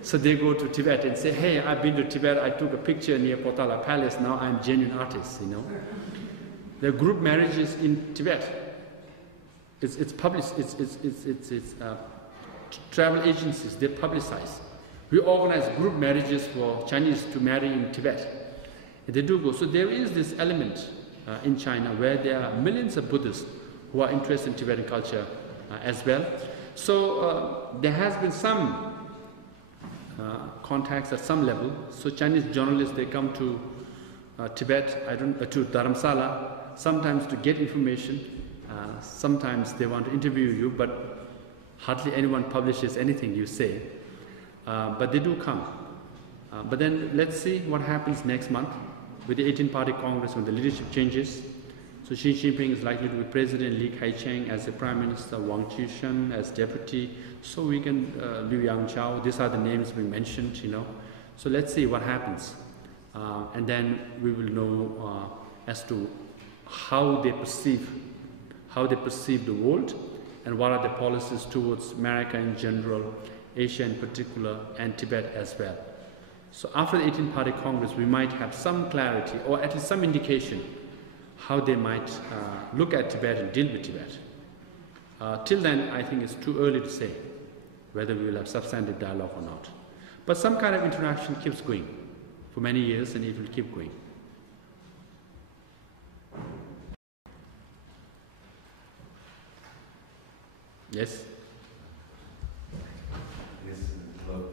So they go to Tibet and say, hey, I've been to Tibet, I took a picture near Potala Palace, now I'm a genuine artist, There are group marriages in Tibet. It's published, it's travel agencies, they publicize. We organize group marriages for Chinese to marry in Tibet. They do go. So there is this element in China where there are millions of Buddhists who are interested in Tibetan culture as well. So there has been some contacts at some level. So Chinese journalists, they come to Tibet, to Dharamsala, sometimes to get information. Sometimes they want to interview you, but hardly anyone publishes anything you say. But they do come. But then let's see what happens next month with the 18-party Congress when the leadership changes. So Xi Jinping is likely to be president, Li Keqiang as the prime minister, Wang Qishan as deputy, so we can, Liu Yangchao, these are the names being mentioned, So let's see what happens. And then we will know as to how they perceive the world and what are the policies towards America in general, Asia in particular, and Tibet as well. So after the 18-party Congress, we might have some clarity, or at least some indication, how they might look at Tibet and deal with Tibet. Till then, I think it's too early to say whether we will have substantive dialogue or not. But some kind of interaction keeps going for many years, and it will keep going. Yes. Yes, hello.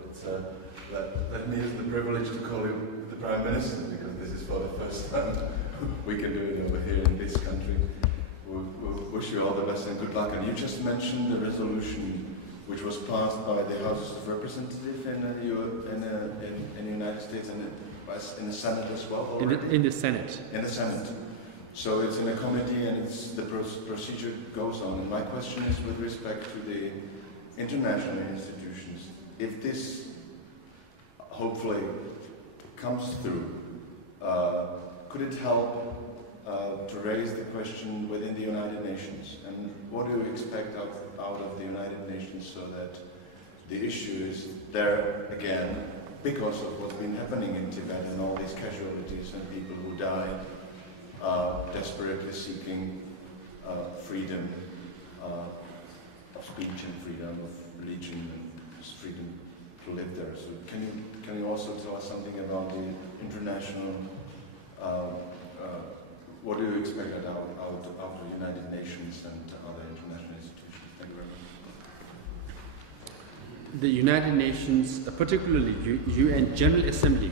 Let me use the privilege to call you the Prime Minister, because this is for the first time we can do it over here in this country. We'll wish you all the best and good luck. And you just mentioned the resolution which was passed by the House of Representatives in the United States and in the Senate as well. In the Senate. In the Senate. So it's in a committee and the procedure goes on. And my question is with respect to the international institutions. If this hopefully comes through, could it help to raise the question within the United Nations? And what do you expect out of the United Nations so that the issue is there again because of what's been happening in Tibet and all these casualties and people who died desperately seeking freedom of speech and freedom of religion and freedom to live there. So can you also tell us something about the international, what do you expect out of the United Nations and other international institutions? Thank you very much. The United Nations, particularly UN General Assembly,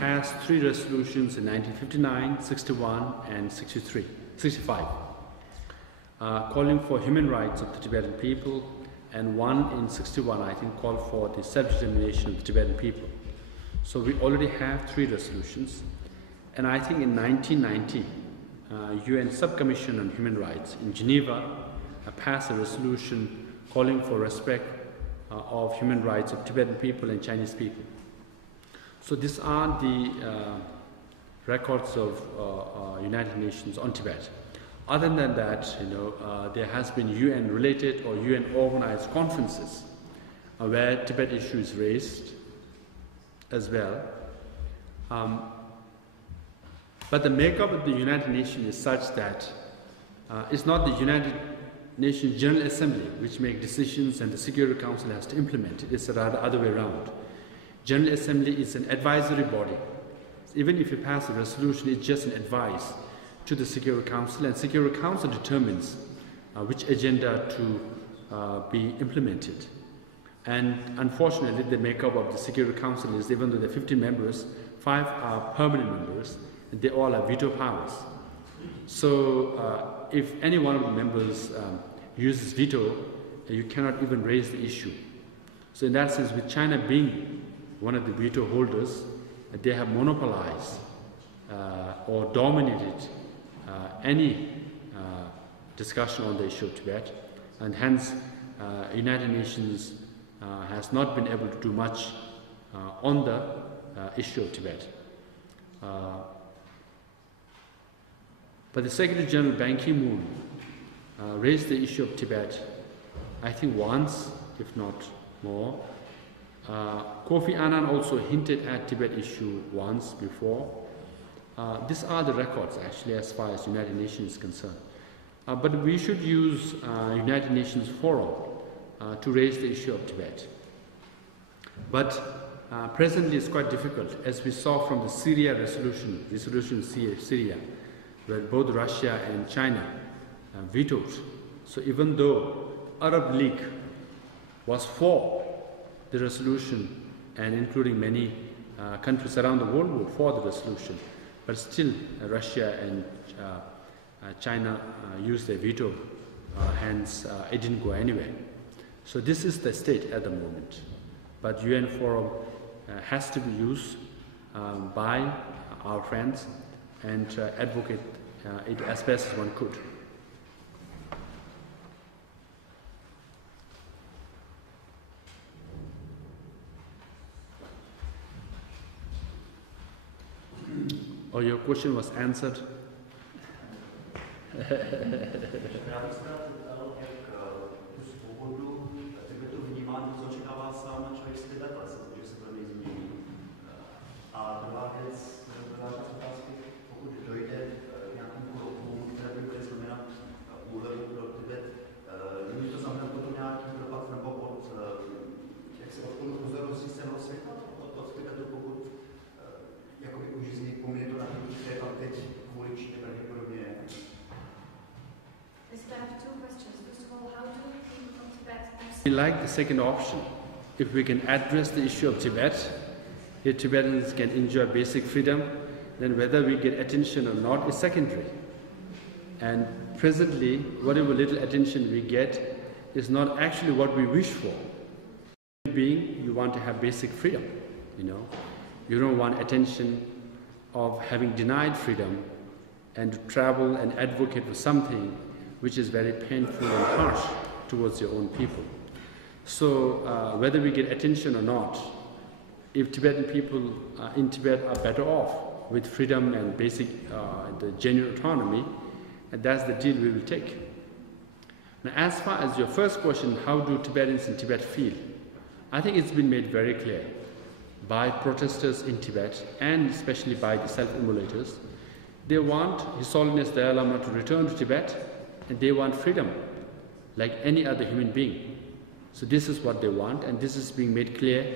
passed 3 resolutions in 1959, 61 and 65, calling for human rights of the Tibetan people, and one in 61, I think, called for the self-determination of the Tibetan people. So we already have 3 resolutions, and I think in 1990, UN Subcommission on Human Rights in Geneva passed a resolution calling for respect of human rights of Tibetan people and Chinese people. So these are the records of United Nations on Tibet. Other than that, there has been UN-related or UN-organized conferences where Tibet issue is raised as well. But the makeup of the United Nations is such that it's not the United Nations General Assembly which make decisions and the Security Council has to implement it. It's rather the other way around. General Assembly is an advisory body. Even if you pass a resolution, it's just an advice to the Security Council, and Security Council determines which agenda to be implemented. And unfortunately, the makeup of the Security Council is, even though there are 50 members, 5 are permanent members, and they all have veto powers. So if any one of the members uses veto, you cannot even raise the issue. So in that sense, with China being one of the veto holders, they have monopolized or dominated any discussion on the issue of Tibet, and hence United Nations has not been able to do much on the issue of Tibet. But the Secretary General Ban Ki-moon raised the issue of Tibet, I think once, if not more. Kofi Annan also hinted at Tibet issue once before. These are the records actually as far as United Nations is concerned. But we should use United Nations Forum to raise the issue of Tibet. But presently it's quite difficult, as we saw from the Syria resolution Syria, where both Russia and China vetoed. So even though Arab League was for the resolution, and including many countries around the world were for the resolution, but still Russia and China used their veto, hence it didn't go anywhere. So this is the state at the moment. But UN Forum has to be used by our friends and advocate it as best as one could. Oh, your question was answered. Já bych se rád zeptal, jak tu svobodu Tibetu vnímám, co očekává sám člověk z Tibeta, že se to nezmění. A druhá věc, druhá část otázky, pokud dojde k nějakým krokům, které by byly znamenat úlevy pro Tibet, není to znamená potom nějaký dopad nebo od, jak se odporu pozornosti celého světa od Tibetu, pokud jakoby už z nich pomíně to napětí, které tam teď kvůli Číně pravděpodobně je. I have 2 questions. We like the second option. If we can address the issue of Tibet, if Tibetans can enjoy basic freedom, then whether we get attention or not is secondary. And presently, whatever little attention we get is not actually what we wish for. Being, you want to have basic freedom, you know. You don't want attention of having denied freedom and to travel and advocate for something which is very painful and harsh towards your own people. So whether we get attention or not, if Tibetan people in Tibet are better off with freedom and basic, the genuine autonomy, and that's the deal we will take. Now, as far as your first question, how do Tibetans in Tibet feel? I think it's been made very clear by protesters in Tibet and especially by the self-immolators. They want His Holiness Dalai Lama to return to Tibet, and they want freedom like any other human being. So this is what they want, and this is being made clear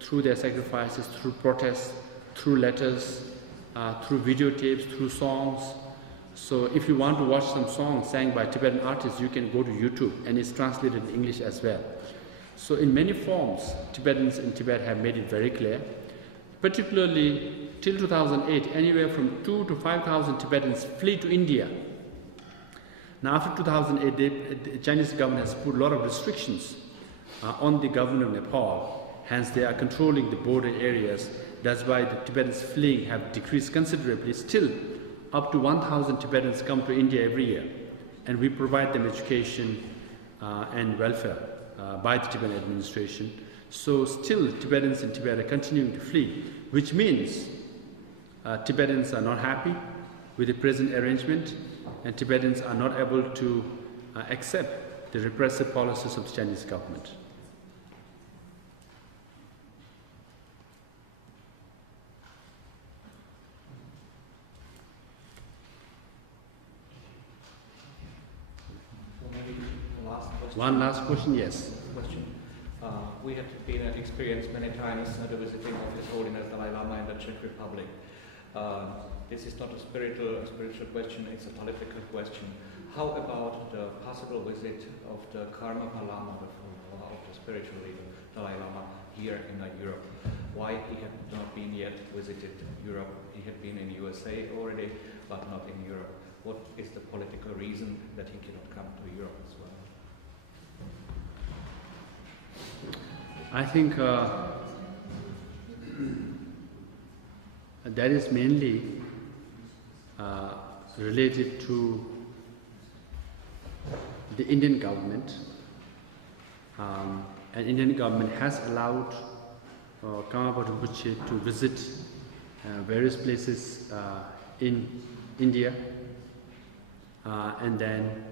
through their sacrifices, through protests, through letters, through videotapes, through songs. So if you want to watch some songs sang by Tibetan artists, you can go to YouTube, and it's translated in English as well. So in many forms, Tibetans in Tibet have made it very clear. Particularly till 2008, anywhere from 2,000 to 5,000 Tibetans flee to India. Now after 2008, the Chinese government has put a lot of restrictions on the government of Nepal. Hence they are controlling the border areas. That's why the Tibetans fleeing have decreased considerably. Still, up to 1,000 Tibetans come to India every year, and we provide them education and welfare by the Tibetan administration. So still Tibetans in Tibet are continuing to flee, which means Tibetans are not happy with the present arrangement, and Tibetans are not able to accept the repressive policies of the Chinese government. One last question, yes. We have been experienced many times the visiting of His Holiness Dalai Lama in the Czech Republic. This is not a spiritual question, it's a political question. How about the possible visit of the Karmapa Lama, of the spiritual leader Dalai Lama, here in Europe? Why he had not been yet visited Europe? He had been in USA already, but not in Europe. What is the political reason that he cannot come to Europe as well? I think that is mainly related to the Indian government. And Indian government has allowed Karmapa Rinpoche to visit various places in India, and then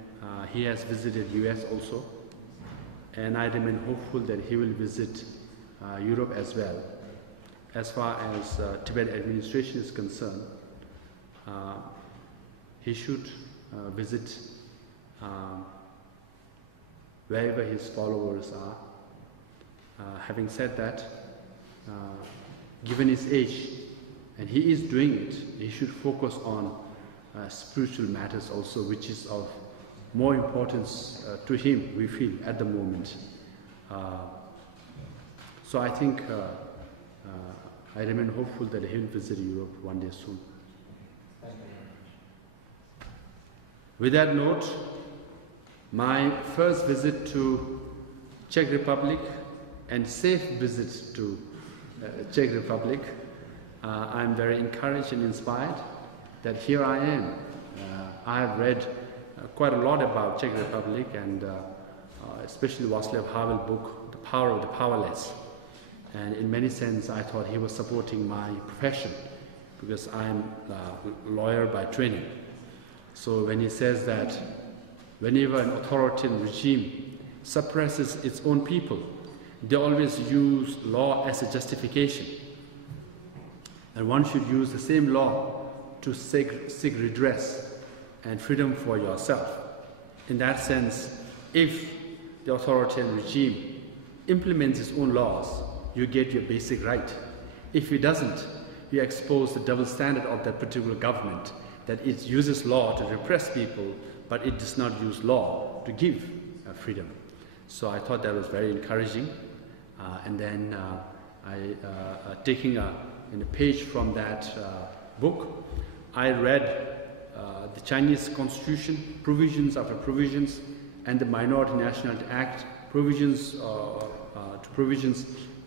he has visited US also. And I remain hopeful that he will visit Europe as well. As far as Tibet administration is concerned, he should visit wherever his followers are. Having said that, given his age, and he is doing it, he should focus on spiritual matters also, which is of more importance to him, we feel, at the moment. So I think I remain hopeful that he will visit Europe one day soon. With that note, my first visit to Czech Republic and safe visit to Czech Republic, I'm very encouraged and inspired that here I am. I have read quite a lot about Czech Republic, and especially Václav Havel's book, The Power of the Powerless. And in many sense, I thought he was supporting my profession, because I'm a lawyer by training. So when he says that whenever an authoritarian regime suppresses its own people, they always use law as a justification. And one should use the same law to seek redress and freedom for yourself. In that sense, if the authoritarian regime implements its own laws, you get your basic right. If it doesn't, you expose the double standard of that particular government, that it uses law to repress people, but it does not use law to give freedom. So I thought that was very encouraging. And then taking a page from that book, I read the Chinese Constitution, provisions after provisions, and the Minority Nationality Act, provisions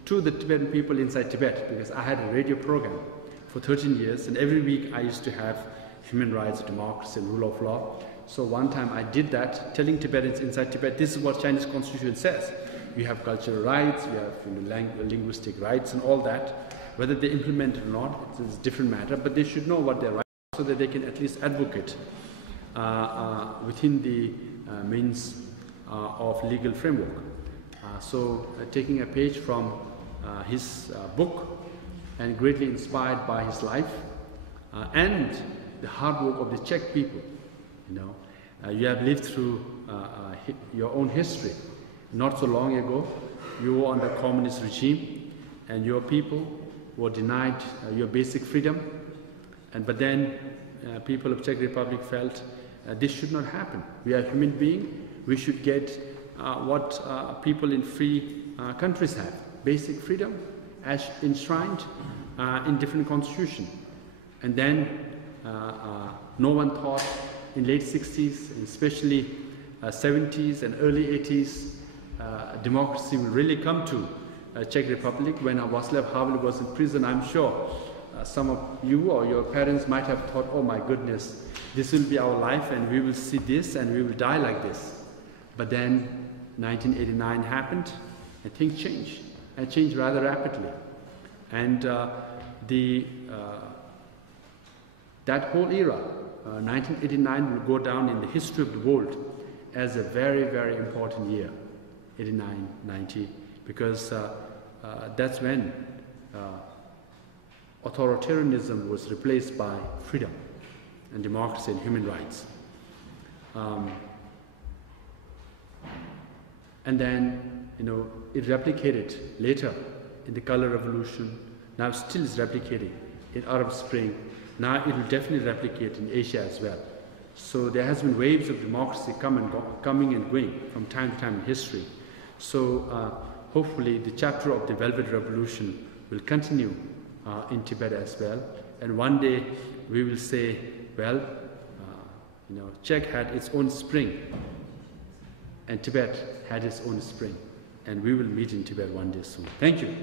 to the Tibetan people inside Tibet, because I had a radio program for 13 years, and every week I used to have human rights, democracy, and rule of law. So one time I did that, telling Tibetans inside Tibet, this is what Chinese Constitution says. You have cultural rights, you have linguistic rights and all that. Whether they implement it or not, it's a different matter, but they should know what their rights are so that they can at least advocate within the means of legal framework. So taking a page from his book and greatly inspired by his life and the hard work of the Czech people. You have lived through your own history. Not so long ago, you were under communist regime, and your people were denied your basic freedom. But then people of Czech Republic felt this should not happen. We are human beings. We should get what people in free countries have: basic freedom, as enshrined in different constitutions. And then no one thought in late 60s, and especially 70s and early 80s, democracy will really come to Czech Republic. When Václav Havel was in prison, I'm sure some of you or your parents might have thought, oh my goodness, this will be our life and we will see this and we will die like this. But then 1989 happened and things changed, and changed rather rapidly. And that whole era, 1989, will go down in the history of the world as a very, very important year, 89, 90, because that's when authoritarianism was replaced by freedom and democracy and human rights. And then, it replicated later in the Color Revolution. Now still is replicating in Arab Spring. Now it will definitely replicate in Asia as well. So there has been waves of democracy coming and going from time to time in history. So hopefully the chapter of the Velvet Revolution will continue in Tibet as well. And one day we will say, well, Czech had its own spring, and Tibet had its own spring. And we will meet in Tibet one day soon. Thank you.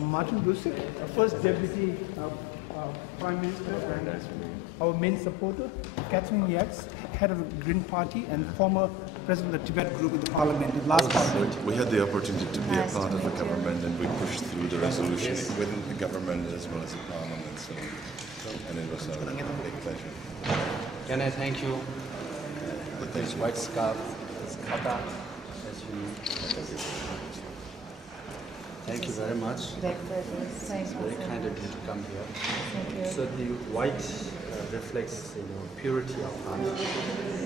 Martin Busick, first Deputy Prime Minister and our main supporter. Catherine Yates, head of the Green Party and former president of the Tibet group in the parliament, in last parliament. We had the opportunity to be a part of the government, and we pushed through the resolution within the government as well as the parliament. So, and it was a big pleasure. Can I thank you? This white scarf, this kata, as you. Thank you very much. It's very kind of you to come here. Thank you. So the white reflects purity of heart.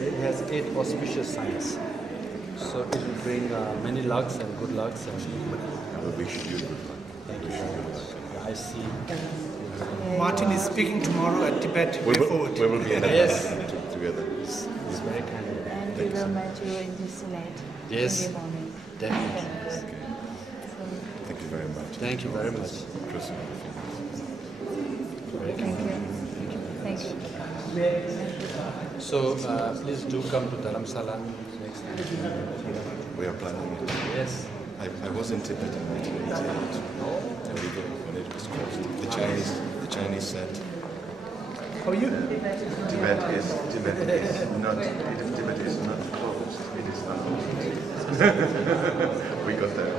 It has 8 auspicious signs. So it will bring many lucks and good lucks. And we wish you good luck. Thank you very much. I see. Martin is speaking tomorrow at Tibet. We will be in yes. together. It's very kind of you. And we will meet you in the Senate. Yes. In the morning. Definitely. Thank you very much. Thank you very much. Thank you. So please do come to Dharamsala next time. We are planning it. Yes. I was in Tibet in 1988 when it was closed. The Chinese said, How are you? Tibet is not closed. It is unlimited. We got there.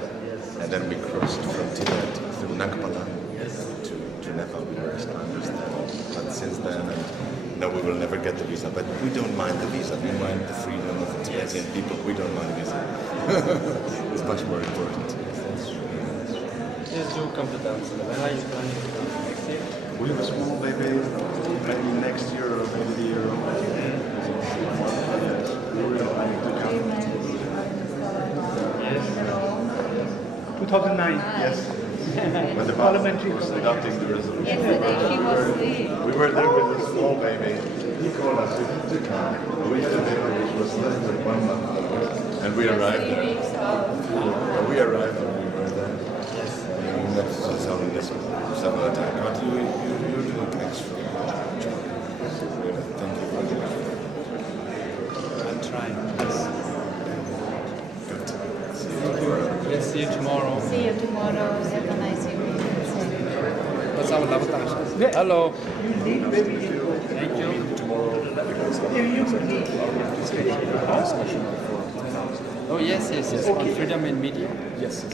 And then we crossed from Tibet through Nagpala to Nepal. But since then, no, we will never get the visa. But we don't mind the visa. We mind the freedom of the Tibetan people. We don't mind visa. It's much more important. to come to dance. When are you planning to come? Next year? We have a small baby, maybe next year or maybe the year after. We really planning to come. Yes. 2009. Yes. When the Parliamentary was adopting the resolution. Yesterday she was asleep. We were there with a small baby. He called us to come. We had a baby which was less than 1 month old. And we arrived there. We arrived and we were there. Yes. And that's just only this some other time. But you do extra job. Thank you very much. I'm trying. Yes. Good. Let's see you tomorrow. See you tomorrow. Have a nice evening. What's our love time? Hello. Thank you. Tomorrow, Oh, yes. On freedom in media. yes.